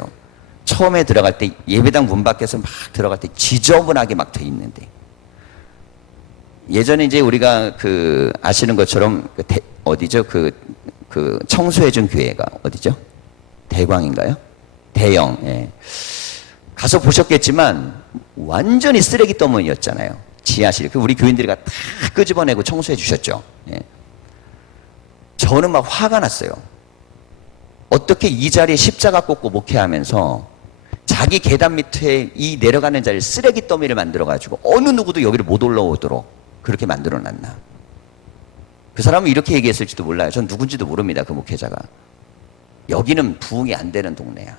처음에 들어갈 때 예배당 문 밖에서 막 들어갈 때 지저분하게 막 돼 있는데 예전에 이제 우리가 그 아시는 것처럼 어디죠? 그 청소해준 교회가 어디죠? 대광인가요? 대영. 예. 가서 보셨겠지만 완전히 쓰레기 더미였잖아요. 지하실. 그 우리 교인들이 다 끄집어내고 청소해 주셨죠. 예. 저는 막 화가 났어요. 어떻게 이 자리에 십자가 꽂고 목회하면서 자기 계단 밑에 이 내려가는 자리에 쓰레기 더미를 만들어가지고 어느 누구도 여기를 못 올라오도록 그렇게 만들어놨나. 그 사람은 이렇게 얘기했을지도 몰라요. 전 누군지도 모릅니다. 그 목회자가. 여기는 부흥이 안 되는 동네야.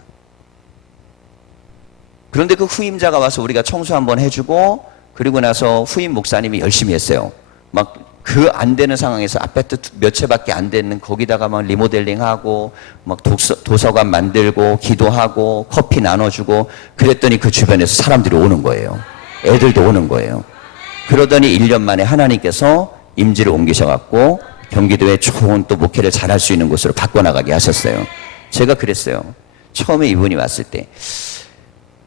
그런데 그 후임자가 와서 우리가 청소 한번 해주고 그리고 나서 후임 목사님이 열심히 했어요. 막 그 안 되는 상황에서 아파트 몇 채밖에 안 되는 거기다가 막 리모델링하고 막 도서관 만들고 기도하고 커피 나눠주고 그랬더니 그 주변에서 사람들이 오는 거예요. 애들도 오는 거예요. 그러더니 1년 만에 하나님께서 임지를 옮기셔갖고 경기도에 좋은 또 목회를 잘할 수 있는 곳으로 바꿔나가게 하셨어요. 제가 그랬어요. 처음에 이분이 왔을 때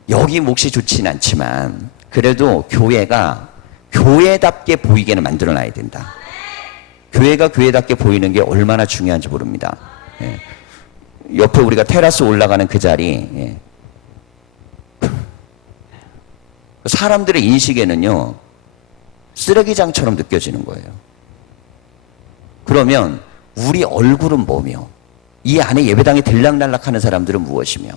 여기 몫이 좋진 않지만 그래도 교회가 교회답게 보이게는 만들어놔야 된다. 교회가 교회답게 보이는 게 얼마나 중요한지 모릅니다. 예. 옆에 우리가 테라스 올라가는 그 자리 예. 사람들의 인식에는요 쓰레기장처럼 느껴지는 거예요. 그러면 우리 얼굴은 뭐며 이 안에 예배당에 들락날락하는 사람들은 무엇이며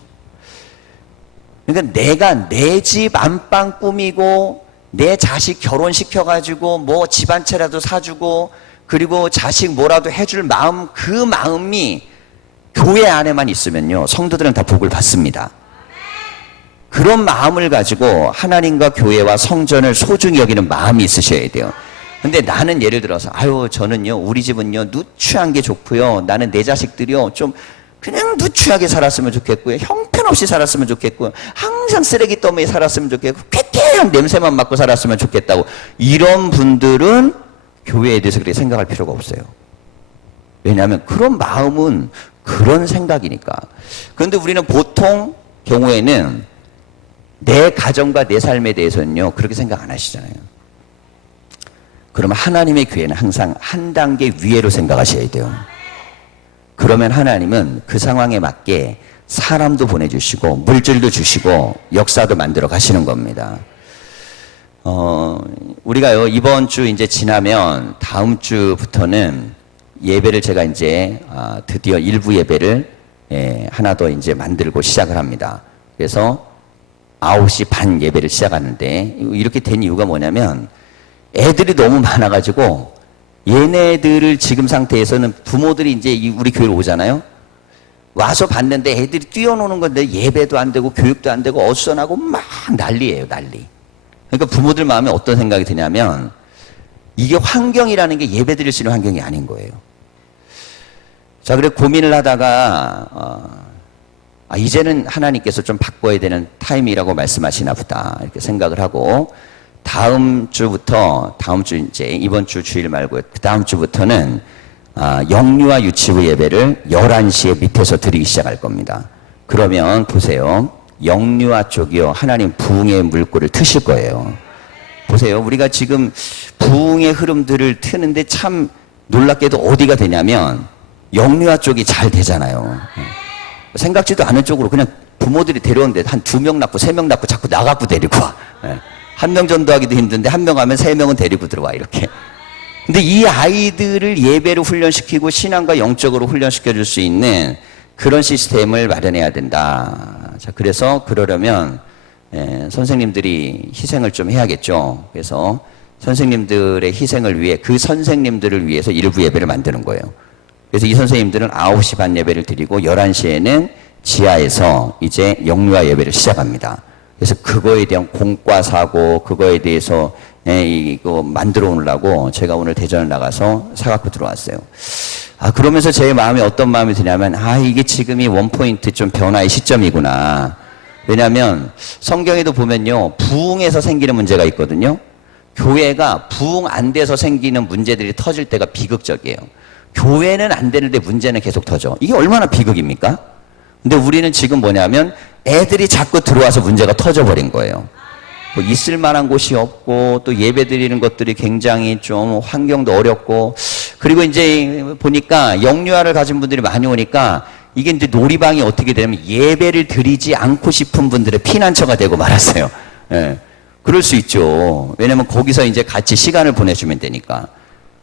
그러니까 내가 내 집 안방 꾸미고 내 자식 결혼시켜가지고 뭐 집 한 채라도 사주고 그리고 자식 뭐라도 해줄 마음 그 마음이 교회 안에만 있으면요 성도들은 다 복을 받습니다. 그런 마음을 가지고 하나님과 교회와 성전을 소중히 여기는 마음이 있으셔야 돼요. 근데 나는 예를 들어서 아유 저는요 우리 집은요 누추한 게 좋고요 나는 내 자식들이요 좀 그냥 누추하게 살았으면 좋겠고요 형편없이 살았으면 좋겠고요 항상 쓰레기 더미에 살았으면 좋겠고 쾌쾌한 냄새만 맡고 살았으면 좋겠다고 이런 분들은 교회에 대해서 그렇게 생각할 필요가 없어요. 왜냐하면 그런 마음은 그런 생각이니까. 그런데 우리는 보통 경우에는 내 가정과 내 삶에 대해서는요 그렇게 생각 안 하시잖아요. 그러면 하나님의 교회는 항상 한 단계 위에로 생각하셔야 돼요. 그러면 하나님은 그 상황에 맞게 사람도 보내주시고 물질도 주시고 역사도 만들어 가시는 겁니다. 우리가요 이번 주 이제 지나면 다음 주부터는 예배를 제가 이제 드디어 일부 예배를 하나 더 이제 만들고 시작을 합니다. 그래서 9시 반 예배를 시작하는데 이렇게 된 이유가 뭐냐면 애들이 너무 많아가지고 얘네들을 지금 상태에서는 부모들이 이제 우리 교회로 오잖아요. 와서 봤는데 애들이 뛰어노는 건데 예배도 안 되고 교육도 안 되고 어수선하고 막 난리예요, 난리. 그러니까 부모들 마음에 어떤 생각이 드냐면 이게 환경이라는 게 예배 드릴 수 있는 환경이 아닌 거예요. 자, 그래 고민을 하다가 이제는 하나님께서 좀 바꿔야 되는 타임이라고 말씀하시나 보다 이렇게 생각을 하고 다음 주 이제 이번 주 주일 말고 그 다음 주부터는 영유아 유치부 예배를 11시에 밑에서 드리기 시작할 겁니다. 그러면 보세요. 영유아 쪽이요. 하나님 부흥의 물꼬를 트실 거예요. 보세요. 우리가 지금 부흥의 흐름들을 트는데 참 놀랍게도 어디가 되냐면 영유아 쪽이 잘 되잖아요. 생각지도 않은 쪽으로 그냥 부모들이 데려오는데 한 2명 낳고 3명 낳고 자꾸 나가고 데리고 와. 한 명 전도하기도 힘든데 한 명 하면 3명은 데리고 들어와 이렇게. 근데 이 아이들을 예배로 훈련시키고 신앙과 영적으로 훈련시켜 줄 수 있는 그런 시스템을 마련해야 된다. 자, 그래서 그러려면 선생님들이 희생을 좀 해야겠죠. 그래서 선생님들의 희생을 위해 그 선생님들을 위해서 일부 예배를 만드는 거예요. 그래서 이 선생님들은 9시 반 예배를 드리고 11시에는 지하에서 이제 영유아 예배를 시작합니다. 그래서 그거에 대한 공과 사고, 그거에 대해서 이거 만들어 오느라고 제가 오늘 대전을 나가서 사갖고 들어왔어요. 그러면서 제 마음에 어떤 마음이 드냐면, 이게 지금이 원포인트 좀 변화의 시점이구나. 왜냐하면 성경에도 보면요, 부흥에서 생기는 문제가 있거든요. 교회가 부흥 안 돼서 생기는 문제들이 터질 때가 비극적이에요. 교회는 안 되는데 문제는 계속 터져. 이게 얼마나 비극입니까? 근데 우리는 지금 뭐냐면 애들이 자꾸 들어와서 문제가 터져버린 거예요. 뭐 있을 만한 곳이 없고 또 예배 드리는 것들이 굉장히 좀 환경도 어렵고, 그리고 이제 보니까 영유아를 가진 분들이 많이 오니까 이게 이제 놀이방이 어떻게 되냐면 예배를 드리지 않고 싶은 분들의 피난처가 되고 말았어요. 예. 그럴 수 있죠. 왜냐면 거기서 이제 같이 시간을 보내주면 되니까.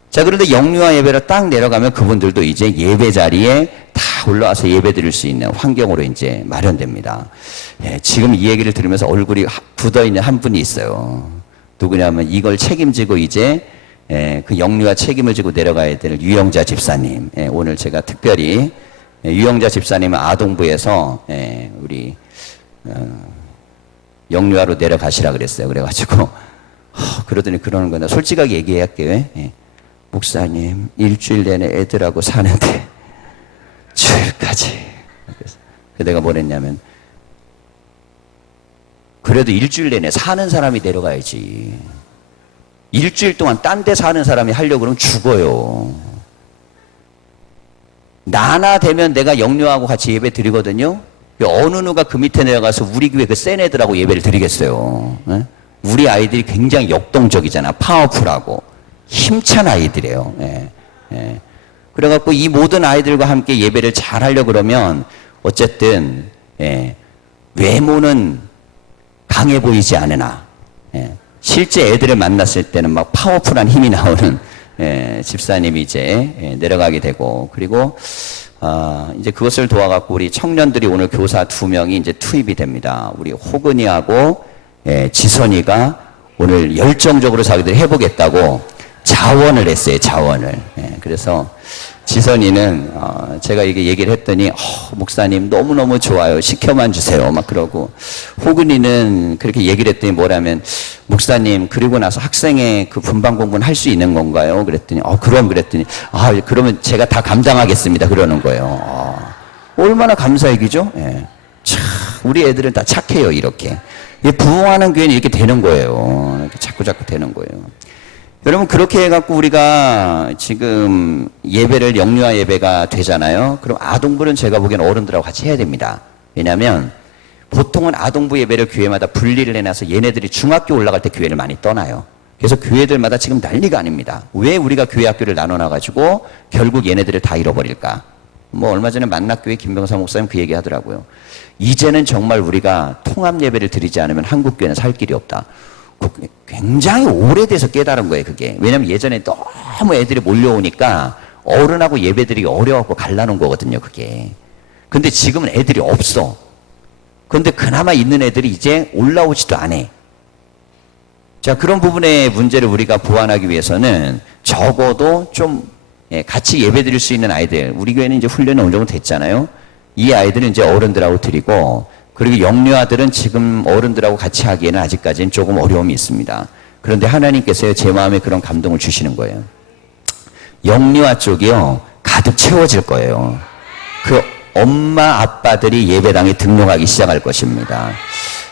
자, 그런데 영유아 예배로 딱 내려가면 그분들도 이제 예배 자리에 다 올라와서 예배 드릴 수 있는 환경으로 이제 마련됩니다. 지금 이 얘기를 들으면서 얼굴이 굳어있는 한 분이 있어요. 누구냐면 이걸 책임지고 이제 그 영유아 책임을 지고 내려가야 될 유영자 집사님. 오늘 제가 특별히 유영자 집사님은 아동부에서 우리 영유아로 내려가시라 그랬어요. 그래가지고 그러더니 그러는 거나 솔직하게 얘기할게요. 목사님, 일주일 내내 애들하고 사는데 주일까지. 그래서 내가 뭐랬냐면, 그래도 일주일 내내 사는 사람이 내려가야지. 일주일 동안 딴 데 사는 사람이 하려고 그러면 죽어요. 나나 되면 내가 영유아하고 같이 예배 드리거든요. 어느 누가 그 밑에 내려가서 우리 교회 그 센 애들하고 예배를 드리겠어요. 우리 아이들이 굉장히 역동적이잖아. 파워풀하고. 힘찬 아이들이에요. 그래갖고 이 모든 아이들과 함께 예배를 잘 하려고 그러면 어쨌든, 외모는 강해 보이지 않으나, 실제 애들을 만났을 때는 막 파워풀한 힘이 나오는, 집사님이 이제 내려가게 되고, 그리고, 이제 그것을 도와갖고 우리 청년들이 오늘 교사 2명이 이제 투입이 됩니다. 우리 호근이하고, 지선이가 오늘 열정적으로 자기들이 해보겠다고 자원을 했어요. 자원을. 그래서 지선이는 제가 이게 얘기를 했더니 목사님 너무너무 좋아요. 시켜만 주세요. 막 그러고, 호근이는 그렇게 얘기를 했더니 뭐라면, 목사님 그리고 나서 학생의 그 분반 공부는 할 수 있는 건가요? 그랬더니 그럼. 그랬더니 그러면 제가 다 감당하겠습니다. 그러는 거예요. 얼마나 감사 얘기죠? 참 우리 애들은 다 착해요. 이렇게 부흥하는 교회는 이렇게 되는 거예요. 이렇게 자꾸 되는 거예요. 여러분, 그렇게 해갖고 우리가 지금 예배를 영유아 예배가 되잖아요. 그럼 아동부는 제가 보기엔 어른들하고 같이 해야 됩니다. 왜냐하면 보통은 아동부 예배를 교회마다 분리를 해놔서 얘네들이 중학교 올라갈 때 교회를 많이 떠나요. 그래서 교회들마다 지금 난리가 아닙니다. 왜 우리가 교회 학교를 나눠놔가지고 결국 얘네들을 다 잃어버릴까? 뭐 얼마 전에 만락교회 김병사 목사님 그 얘기 하더라고요. 이제는 정말 우리가 통합 예배를 드리지 않으면 한국교회는 살 길이 없다. 굉장히 오래돼서 깨달은 거예요, 그게. 왜냐면 예전에 너무 애들이 몰려오니까 어른하고 예배드리기 어려워갖고 갈라놓은 거거든요, 그게. 근데 지금은 애들이 없어. 근데 그나마 있는 애들이 이제 올라오지도 않아. 자, 그런 부분의 문제를 우리가 보완하기 위해서는 적어도 좀 같이 예배드릴 수 있는 아이들, 우리 교회는 이제 훈련이 어느 정도 됐잖아요. 이 아이들은 이제 어른들하고 드리고, 그리고 영유아들은 지금 어른들하고 같이 하기에는 아직까지는 조금 어려움이 있습니다. 그런데 하나님께서 제 마음에 그런 감동을 주시는 거예요. 영유아 쪽이요, 가득 채워질 거예요. 그 엄마 아빠들이 예배당에 등록하기 시작할 것입니다.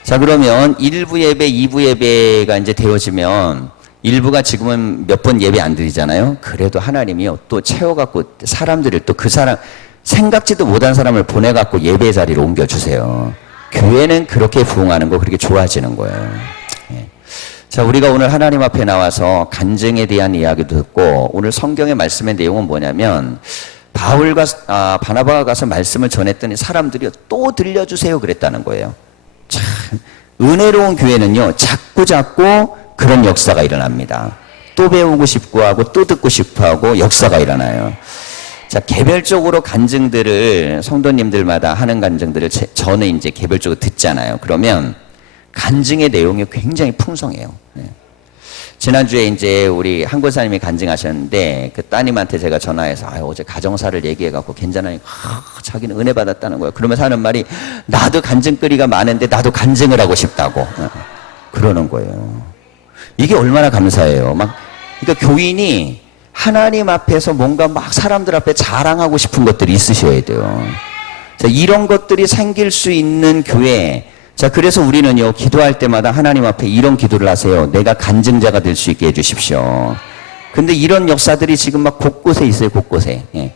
자, 그러면 1부 예배, 2부 예배가 이제 되어지면 1부가 지금은 몇 번 예배 안 드리잖아요. 그래도 하나님이요, 또 채워갖고 사람들을 또 그 사람 생각지도 못한 사람을 보내갖고 예배 자리로 옮겨주세요. 교회는 그렇게 부흥하는 거, 그렇게 좋아지는 거예요. 자, 우리가 오늘 하나님 앞에 나와서 간증에 대한 이야기도 듣고, 오늘 성경의 말씀의 내용은 뭐냐면, 바울과 바나바가 가서 말씀을 전했더니 사람들이 또 들려주세요 그랬다는 거예요. 참 은혜로운 교회는요, 자꾸 그런 역사가 일어납니다. 또 배우고 싶고 하고 또 듣고 싶어 하고 역사가 일어나요. 자, 개별적으로 간증들을 성도님들마다 하는 간증들을 저는 이제 개별적으로 듣잖아요. 그러면 간증의 내용이 굉장히 풍성해요. 지난주에 이제 우리 한 권사님이 간증하셨는데 그 따님한테 제가 전화해서 어제 가정사를 얘기해갖고 괜찮으니 자기는 은혜 받았다는 거예요. 그러면서 하는 말이 나도 간증거리가 많은데 나도 간증을 하고 싶다고 그러는 거예요. 이게 얼마나 감사해요. 그러니까 교인이 하나님 앞에서 뭔가 막 사람들 앞에 자랑하고 싶은 것들이 있으셔야 돼요. 자, 이런 것들이 생길 수 있는 교회. 자, 그래서 우리는요, 기도할 때마다 하나님 앞에 이런 기도를 하세요. 내가 간증자가 될 수 있게 해주십시오. 근데 이런 역사들이 지금 막 곳곳에 있어요, 곳곳에. 예.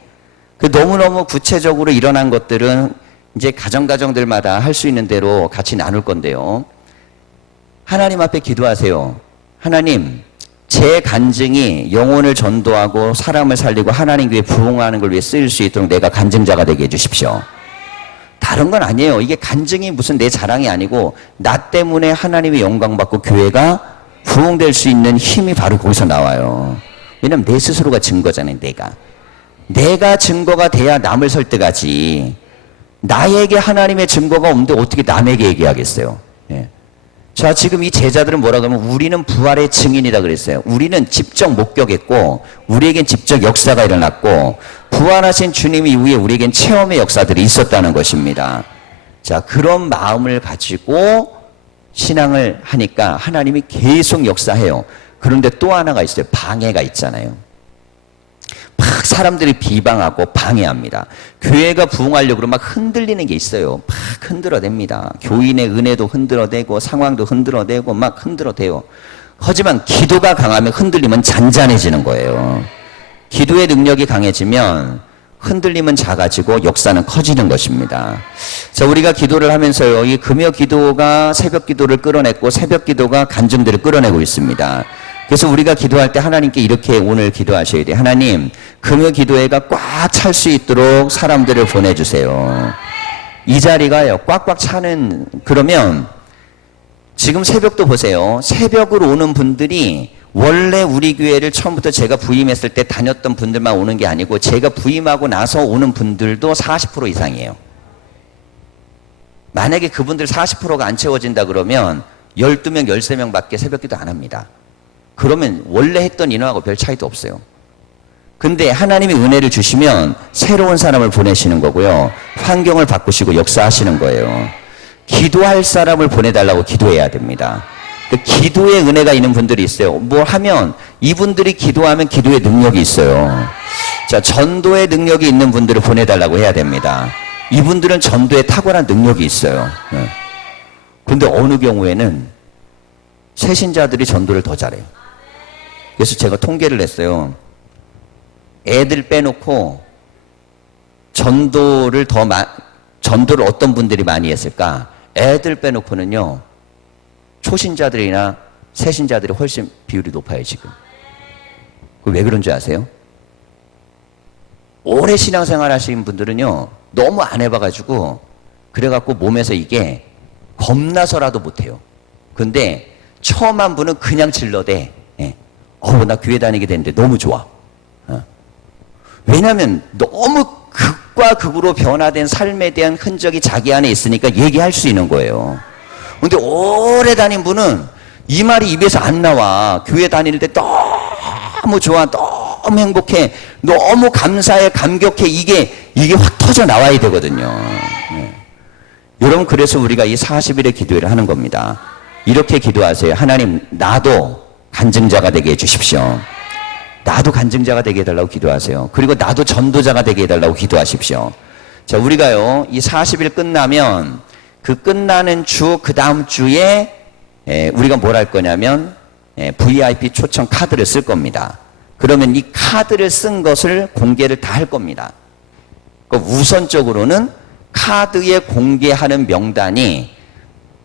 너무너무 구체적으로 일어난 것들은 이제 가정들마다 할 수 있는 대로 같이 나눌 건데요. 하나님 앞에 기도하세요. 하나님, 제 간증이 영혼을 전도하고 사람을 살리고 하나님 교회 부흥하는 걸 위해 쓰일 수 있도록 내가 간증자가 되게 해주십시오. 다른 건 아니에요. 이게 간증이 무슨 내 자랑이 아니고 나 때문에 하나님의 영광 받고 교회가 부흥될 수 있는 힘이 바로 거기서 나와요. 왜냐면 내 스스로가 증거잖아요. 내가 증거가 돼야 남을 설득하지. 나에게 하나님의 증거가 없는데 어떻게 남에게 얘기하겠어요. 예. 자, 지금 이 제자들은 뭐라고 하면 우리는 부활의 증인이다 그랬어요. 우리는 직접 목격했고 우리에겐 직접 역사가 일어났고 부활하신 주님 이후에 우리에겐 체험의 역사들이 있었다는 것입니다. 자, 그런 마음을 가지고 신앙을 하니까 하나님이 계속 역사해요. 그런데 또 하나가 있어요. 방해가 있잖아요. 막 사람들이 비방하고 방해합니다. 교회가 부흥하려고 그러면 막 흔들리는 게 있어요. 막 흔들어댑니다. 교인의 은혜도 흔들어대고 상황도 흔들어대고 막 흔들어대요. 하지만 기도가 강하면 흔들리면 잔잔해지는 거예요. 기도의 능력이 강해지면 흔들림은 작아지고 역사는 커지는 것입니다. 자, 우리가 기도를 하면서요, 이 금요 기도가 새벽 기도를 끌어냈고 새벽 기도가 간증들을 끌어내고 있습니다. 그래서 우리가 기도할 때 하나님께 이렇게 오늘 기도하셔야 돼요. 하나님, 금요 기도회가 꽉 찰 수 있도록 사람들을 보내주세요. 이 자리가요, 꽉꽉 차는, 그러면 지금 새벽도 보세요. 새벽으로 오는 분들이 원래 우리 교회를 처음부터 제가 부임했을 때 다녔던 분들만 오는 게 아니고 제가 부임하고 나서 오는 분들도 40% 이상이에요. 만약에 그분들 40%가 안 채워진다 그러면 12명, 13명 밖에 새벽 기도 안 합니다. 그러면 원래 했던 인원하고 별 차이도 없어요. 근데 하나님이 은혜를 주시면 새로운 사람을 보내시는 거고요. 환경을 바꾸시고 역사하시는 거예요. 기도할 사람을 보내달라고 기도해야 됩니다. 그 기도의 은혜가 있는 분들이 있어요. 뭘 하면 이분들이 기도하면 기도의 능력이 있어요. 자, 전도의 능력이 있는 분들을 보내달라고 해야 됩니다. 이분들은 전도에 탁월한 능력이 있어요. 그런데 어느 경우에는 새신자들이 전도를 더 잘해요. 그래서 제가 통계를 냈어요. 애들 빼놓고 전도를 어떤 분들이 많이 했을까? 애들 빼놓고는요, 초신자들이나 새신자들이 훨씬 비율이 높아요, 지금. 왜 그런지 아세요? 오래 신앙생활 하신 분들은요, 너무 안 해봐가지고, 그래갖고 몸에서 이게 겁나서라도 못해요. 근데 처음 한 분은 그냥 질러대. 나 교회 다니게 됐는데 너무 좋아. 왜냐하면 너무 극과 극으로 변화된 삶에 대한 흔적이 자기 안에 있으니까 얘기할 수 있는 거예요. 근데 오래 다닌 분은 이 말이 입에서 안 나와. 교회 다닐 때 너무 좋아, 너무 행복해, 너무 감사해, 감격해. 이게 확 터져 나와야 되거든요. 여러분, 그래서 우리가 이 40일의 기도회를 하는 겁니다. 이렇게 기도하세요. 하나님, 나도 간증자가 되게 해주십시오. 나도 간증자가 되게 해달라고 기도하세요. 그리고 나도 전도자가 되게 해달라고 기도하십시오. 자, 우리가요, 이 40일 끝나면 그 끝나는 주, 그 다음 주에 우리가 뭘 할 거냐면 VIP 초청 카드를 쓸 겁니다. 그러면 이 카드를 쓴 것을 공개를 다 할 겁니다. 우선적으로는 카드에 공개하는 명단이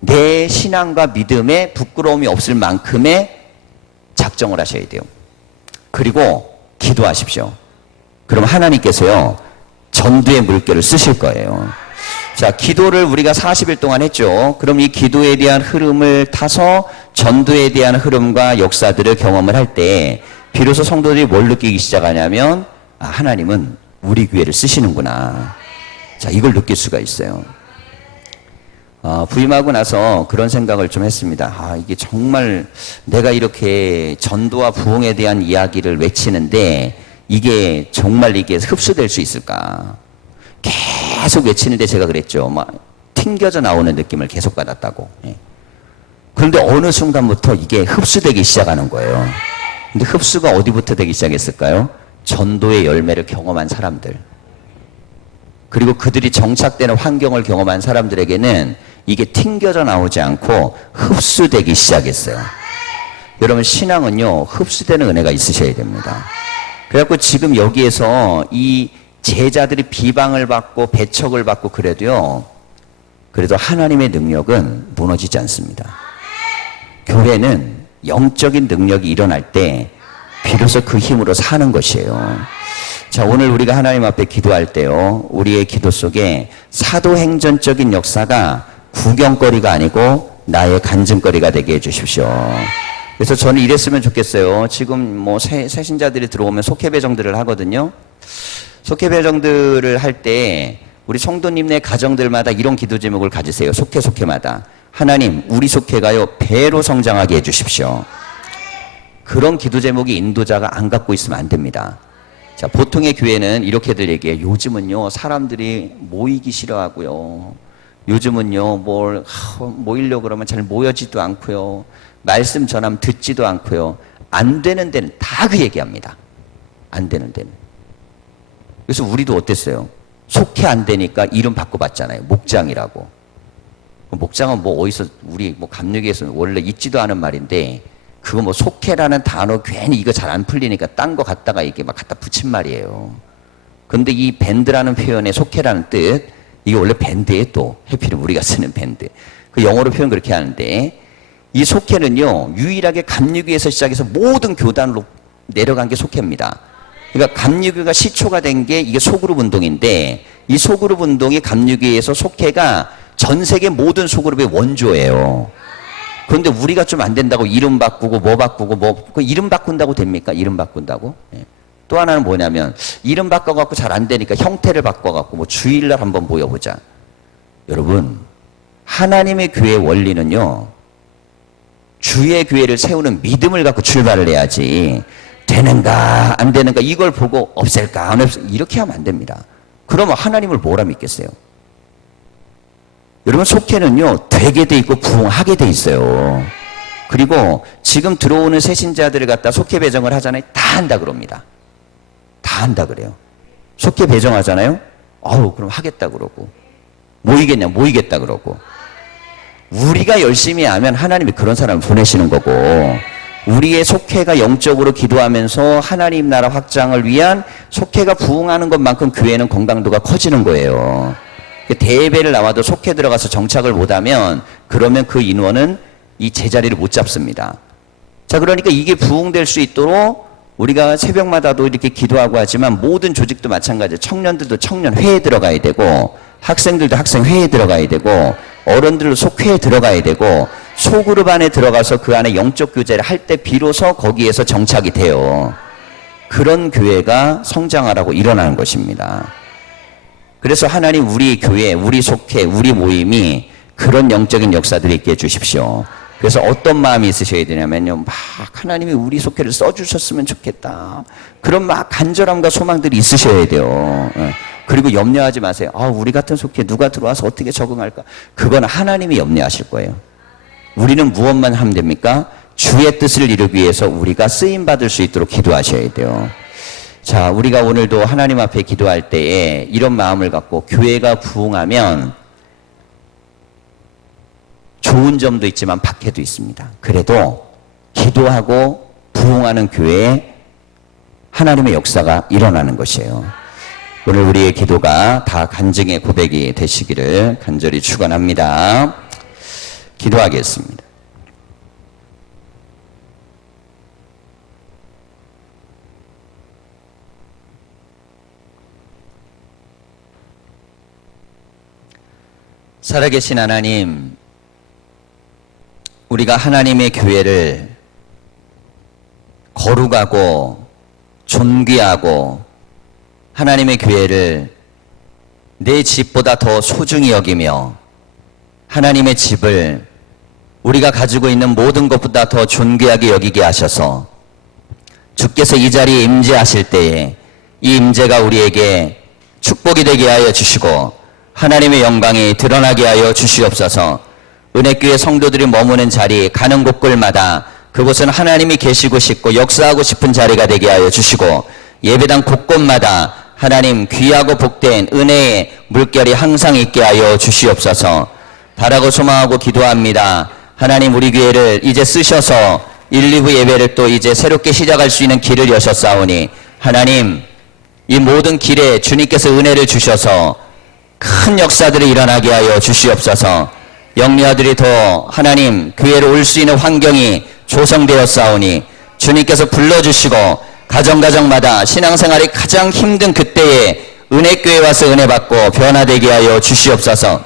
내 신앙과 믿음에 부끄러움이 없을 만큼의 작정을 하셔야 돼요. 그리고 기도하십시오. 그럼 하나님께서요, 전도의 물결을 쓰실 거예요. 자, 기도를 우리가 40일 동안 했죠. 그럼 이 기도에 대한 흐름을 타서 전도에 대한 흐름과 역사들을 경험을 할 때 비로소 성도들이 뭘 느끼기 시작하냐면 아, 하나님은 우리 교회를 쓰시는구나. 자, 이걸 느낄 수가 있어요. 부임하고 나서 그런 생각을 좀 했습니다. 아, 이게 정말 내가 이렇게 전도와 부흥에 대한 이야기를 외치는데 이게 정말 이게 흡수될 수 있을까? 계속 외치는데 제가 그랬죠. 막 튕겨져 나오는 느낌을 계속 받았다고. 예. 그런데 어느 순간부터 이게 흡수되기 시작하는 거예요. 근데 흡수가 어디부터 되기 시작했을까요? 전도의 열매를 경험한 사람들. 그리고 그들이 정착되는 환경을 경험한 사람들에게는 이게 튕겨져 나오지 않고 흡수되기 시작했어요. 여러분, 신앙은요, 흡수되는 은혜가 있으셔야 됩니다. 그래갖고 지금 여기에서 이 제자들이 비방을 받고 배척을 받고 그래도요, 그래도 하나님의 능력은 무너지지 않습니다. 교회는 영적인 능력이 일어날 때 비로소 그 힘으로 사는 것이에요. 자, 오늘 우리가 하나님 앞에 기도할 때요, 우리의 기도 속에 사도행전적인 역사가 구경거리가 아니고 나의 간증거리가 되게 해주십시오. 그래서 저는 이랬으면 좋겠어요. 지금 뭐 새신자들이 들어오면 속회배정들을 하거든요. 속회배정들을 할 때 우리 성도님네 가정들마다 이런 기도 제목을 가지세요. 속회마다. 하나님, 우리 속회가요, 배로 성장하게 해주십시오. 그런 기도 제목이 인도자가 안 갖고 있으면 안 됩니다. 자, 보통의 교회는 이렇게들 얘기해요. 요즘은요, 사람들이 모이기 싫어하고요. 요즘은요, 모이려고 그러면 잘 모여지도 않고요. 말씀 전하면 듣지도 않고요. 안 되는 데는 다 그 얘기합니다. 안 되는 데는. 그래서 우리도 어땠어요? 속해 안 되니까 이름 바꿔봤잖아요. 목장이라고. 목장은 뭐 어디서 우리 뭐 감리교에서 원래 있지도 않은 말인데 그거 뭐 속해라는 단어 괜히 이거 잘 안 풀리니까 딴 거 갖다가 이게 막 갖다 붙인 말이에요. 근데 이 밴드라는 표현의 속해라는 뜻, 이게 원래 밴드에 또 해피는 우리가 쓰는 밴드. 그 영어로 표현 그렇게 하는데 이 속해는요, 유일하게 감리교에서 시작해서 모든 교단으로 내려간 게 속해입니다. 그러니까 감리교가 시초가 된 게 이게 소그룹 운동인데 이 소그룹 운동이 감리교에서 속해가 전 세계 모든 소그룹의 원조예요. 그런데 우리가 좀 안 된다고 이름 바꾸고 뭐 바꾸고 그 이름 바꾼다고 됩니까? 이름 바꾼다고? 예. 또 하나는 뭐냐면 이름 바꿔갖고 잘 안 되니까 형태를 바꿔갖고 뭐 주일날 한번 모여보자. 여러분, 하나님의 교회의 원리는요, 주의 교회를 세우는 믿음을 갖고 출발을 해야지 되는가 안 되는가 이걸 보고 없앨까 안 없앨까 이렇게 하면 안 됩니다. 그러면 하나님을 뭐라 믿겠어요? 여러분, 속해는요, 되게 돼 있고 부흥하게 돼 있어요. 그리고 지금 들어오는 새신자들을 갖다 속해 배정을 하잖아요. 다 한다 그럽니다. 다 한다 그래요. 속해 배정하잖아요. 그럼 하겠다 그러고. 모이겠다 그러고. 우리가 열심히 하면 하나님이 그런 사람을 보내시는 거고, 우리의 속해가 영적으로 기도하면서 하나님 나라 확장을 위한 속해가 부흥하는 것만큼 교회는 건강도가 커지는 거예요. 대예배를 나와도 속해 들어가서 정착을 못하면 그러면 그 인원은 이 제자리를 못 잡습니다. 자, 그러니까 이게 부흥될 수 있도록 우리가 새벽마다도 이렇게 기도하고 하지만 모든 조직도 마찬가지예요. 청년들도 청년회에 들어가야 되고 학생들도 학생회에 들어가야 되고 어른들도 속회에 들어가야 되고 소그룹 안에 들어가서 그 안에 영적 교제를 할 때 비로소 거기에서 정착이 돼요. 그런 교회가 성장하라고 일어나는 것입니다. 그래서 하나님 우리 교회, 우리 속회, 우리 모임이 그런 영적인 역사들을 있게 해주십시오. 그래서 어떤 마음이 있으셔야 되냐면요, 막 하나님이 우리 속회를 써주셨으면 좋겠다. 그런 막 간절함과 소망들이 있으셔야 돼요. 그리고 염려하지 마세요. 우리 같은 속회 누가 들어와서 어떻게 적응할까? 그건 하나님이 염려하실 거예요. 우리는 무엇만 하면 됩니까? 주의 뜻을 이루기 위해서 우리가 쓰임받을 수 있도록 기도하셔야 돼요. 자, 우리가 오늘도 하나님 앞에 기도할 때에 이런 마음을 갖고 교회가 부흥하면 좋은 점도 있지만 박해도 있습니다. 그래도 기도하고 부흥하는 교회에 하나님의 역사가 일어나는 것이에요. 오늘 우리의 기도가 다 간증의 고백이 되시기를 간절히 축원합니다. 기도하겠습니다. 살아계신 하나님, 우리가 하나님의 교회를 거룩하고 존귀하고 하나님의 교회를 내 집보다 더 소중히 여기며 하나님의 집을 우리가 가지고 있는 모든 것보다 더 존귀하게 여기게 하셔서 주께서 이 자리에 임재하실 때에 이 임재가 우리에게 축복이 되게 하여 주시고 하나님의 영광이 드러나게 하여 주시옵소서. 은혜교회 성도들이 머무는 자리, 가는 곳곳마다 그곳은 하나님이 계시고 싶고 역사하고 싶은 자리가 되게 하여 주시고 예배당 곳곳마다 하나님 귀하고 복된 은혜의 물결이 항상 있게 하여 주시옵소서. 바라고 소망하고 기도합니다. 하나님, 우리 교회를 이제 쓰셔서 1, 2부 예배를 또 이제 새롭게 시작할 수 있는 길을 여셨사오니 하나님, 이 모든 길에 주님께서 은혜를 주셔서 큰 역사들이 일어나게 하여 주시옵소서. 영리아들이 더 하나님 교회로 올 수 있는 환경이 조성되었사오니 주님께서 불러주시고 가정가정마다 신앙생활이 가장 힘든 그때에 은혜교회 와서 은혜 받고 변화되게 하여 주시옵소서.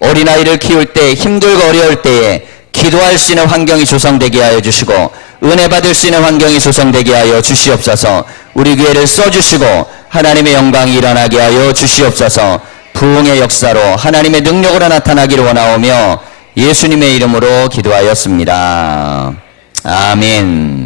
어린아이를 키울 때 힘들고 어려울 때에 기도할 수 있는 환경이 조성되게 하여 주시고 은혜 받을 수 있는 환경이 조성되게 하여 주시옵소서. 우리 교회를 써주시고 하나님의 영광이 일어나게 하여 주시옵소서. 부흥의 역사로 하나님의 능력으로 나타나기를 원하오며 예수님의 이름으로 기도하였습니다. 아멘.